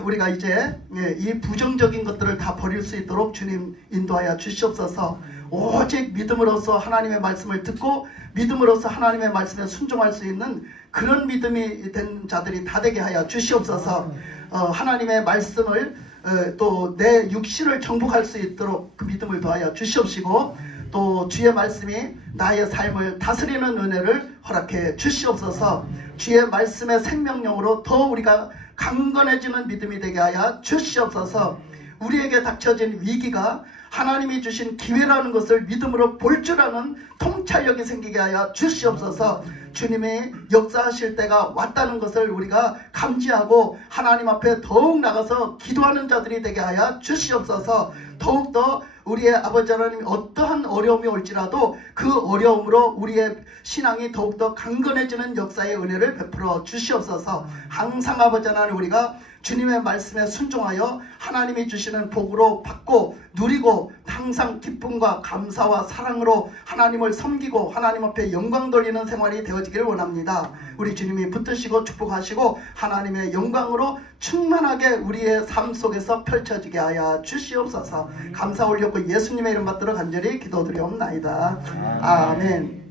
우리가 이제 이 부정적인 것들을 다 버릴 수 있도록 주님 인도하여 주시옵소서. 오직 믿음으로써 하나님의 말씀을 듣고 믿음으로써 하나님의 말씀에 순종할 수 있는 그런 믿음이 된 자들이 다 되게 하여 주시옵소서. 하나님의 말씀을 또 내 육신을 정복할 수 있도록 그 믿음을 더하여 주시옵시고 또 주의 말씀이 나의 삶을 다스리는 은혜를 허락해 주시옵소서. 주의 말씀의 생명력으로 더 우리가 강건해지는 믿음이 되게 하여 주시옵소서. 우리에게 닥쳐진 위기가 하나님이 주신 기회라는 것을 믿음으로 볼 줄 아는 통찰력이 생기게 하여 주시옵소서. 주님이 역사하실 때가 왔다는 것을 우리가 감지하고 하나님 앞에 더욱 나가서 기도하는 자들이 되게 하여 주시옵소서. 더욱더 우리의 아버지 하나님이 어떠한 어려움이 올지라도 그 어려움으로 우리의 신앙이 더욱더 강건해지는 역사의 은혜를 베풀어 주시옵소서. 항상 아버지 하나님 우리가 주님의 말씀에 순종하여 하나님이 주시는 복으로 받고 누리고 항상 기쁨과 감사와 사랑으로 하나님을 섬기고 하나님 앞에 영광 돌리는 생활이 되어지길 원합니다. 우리 주님이 붙드시고 축복하시고 하나님의 영광으로 충만하게 우리의 삶 속에서 펼쳐지게 하여 주시옵소서. 감사 올렸고 예수님의 이름 받들어 간절히 기도드리옵나이다. 아멘.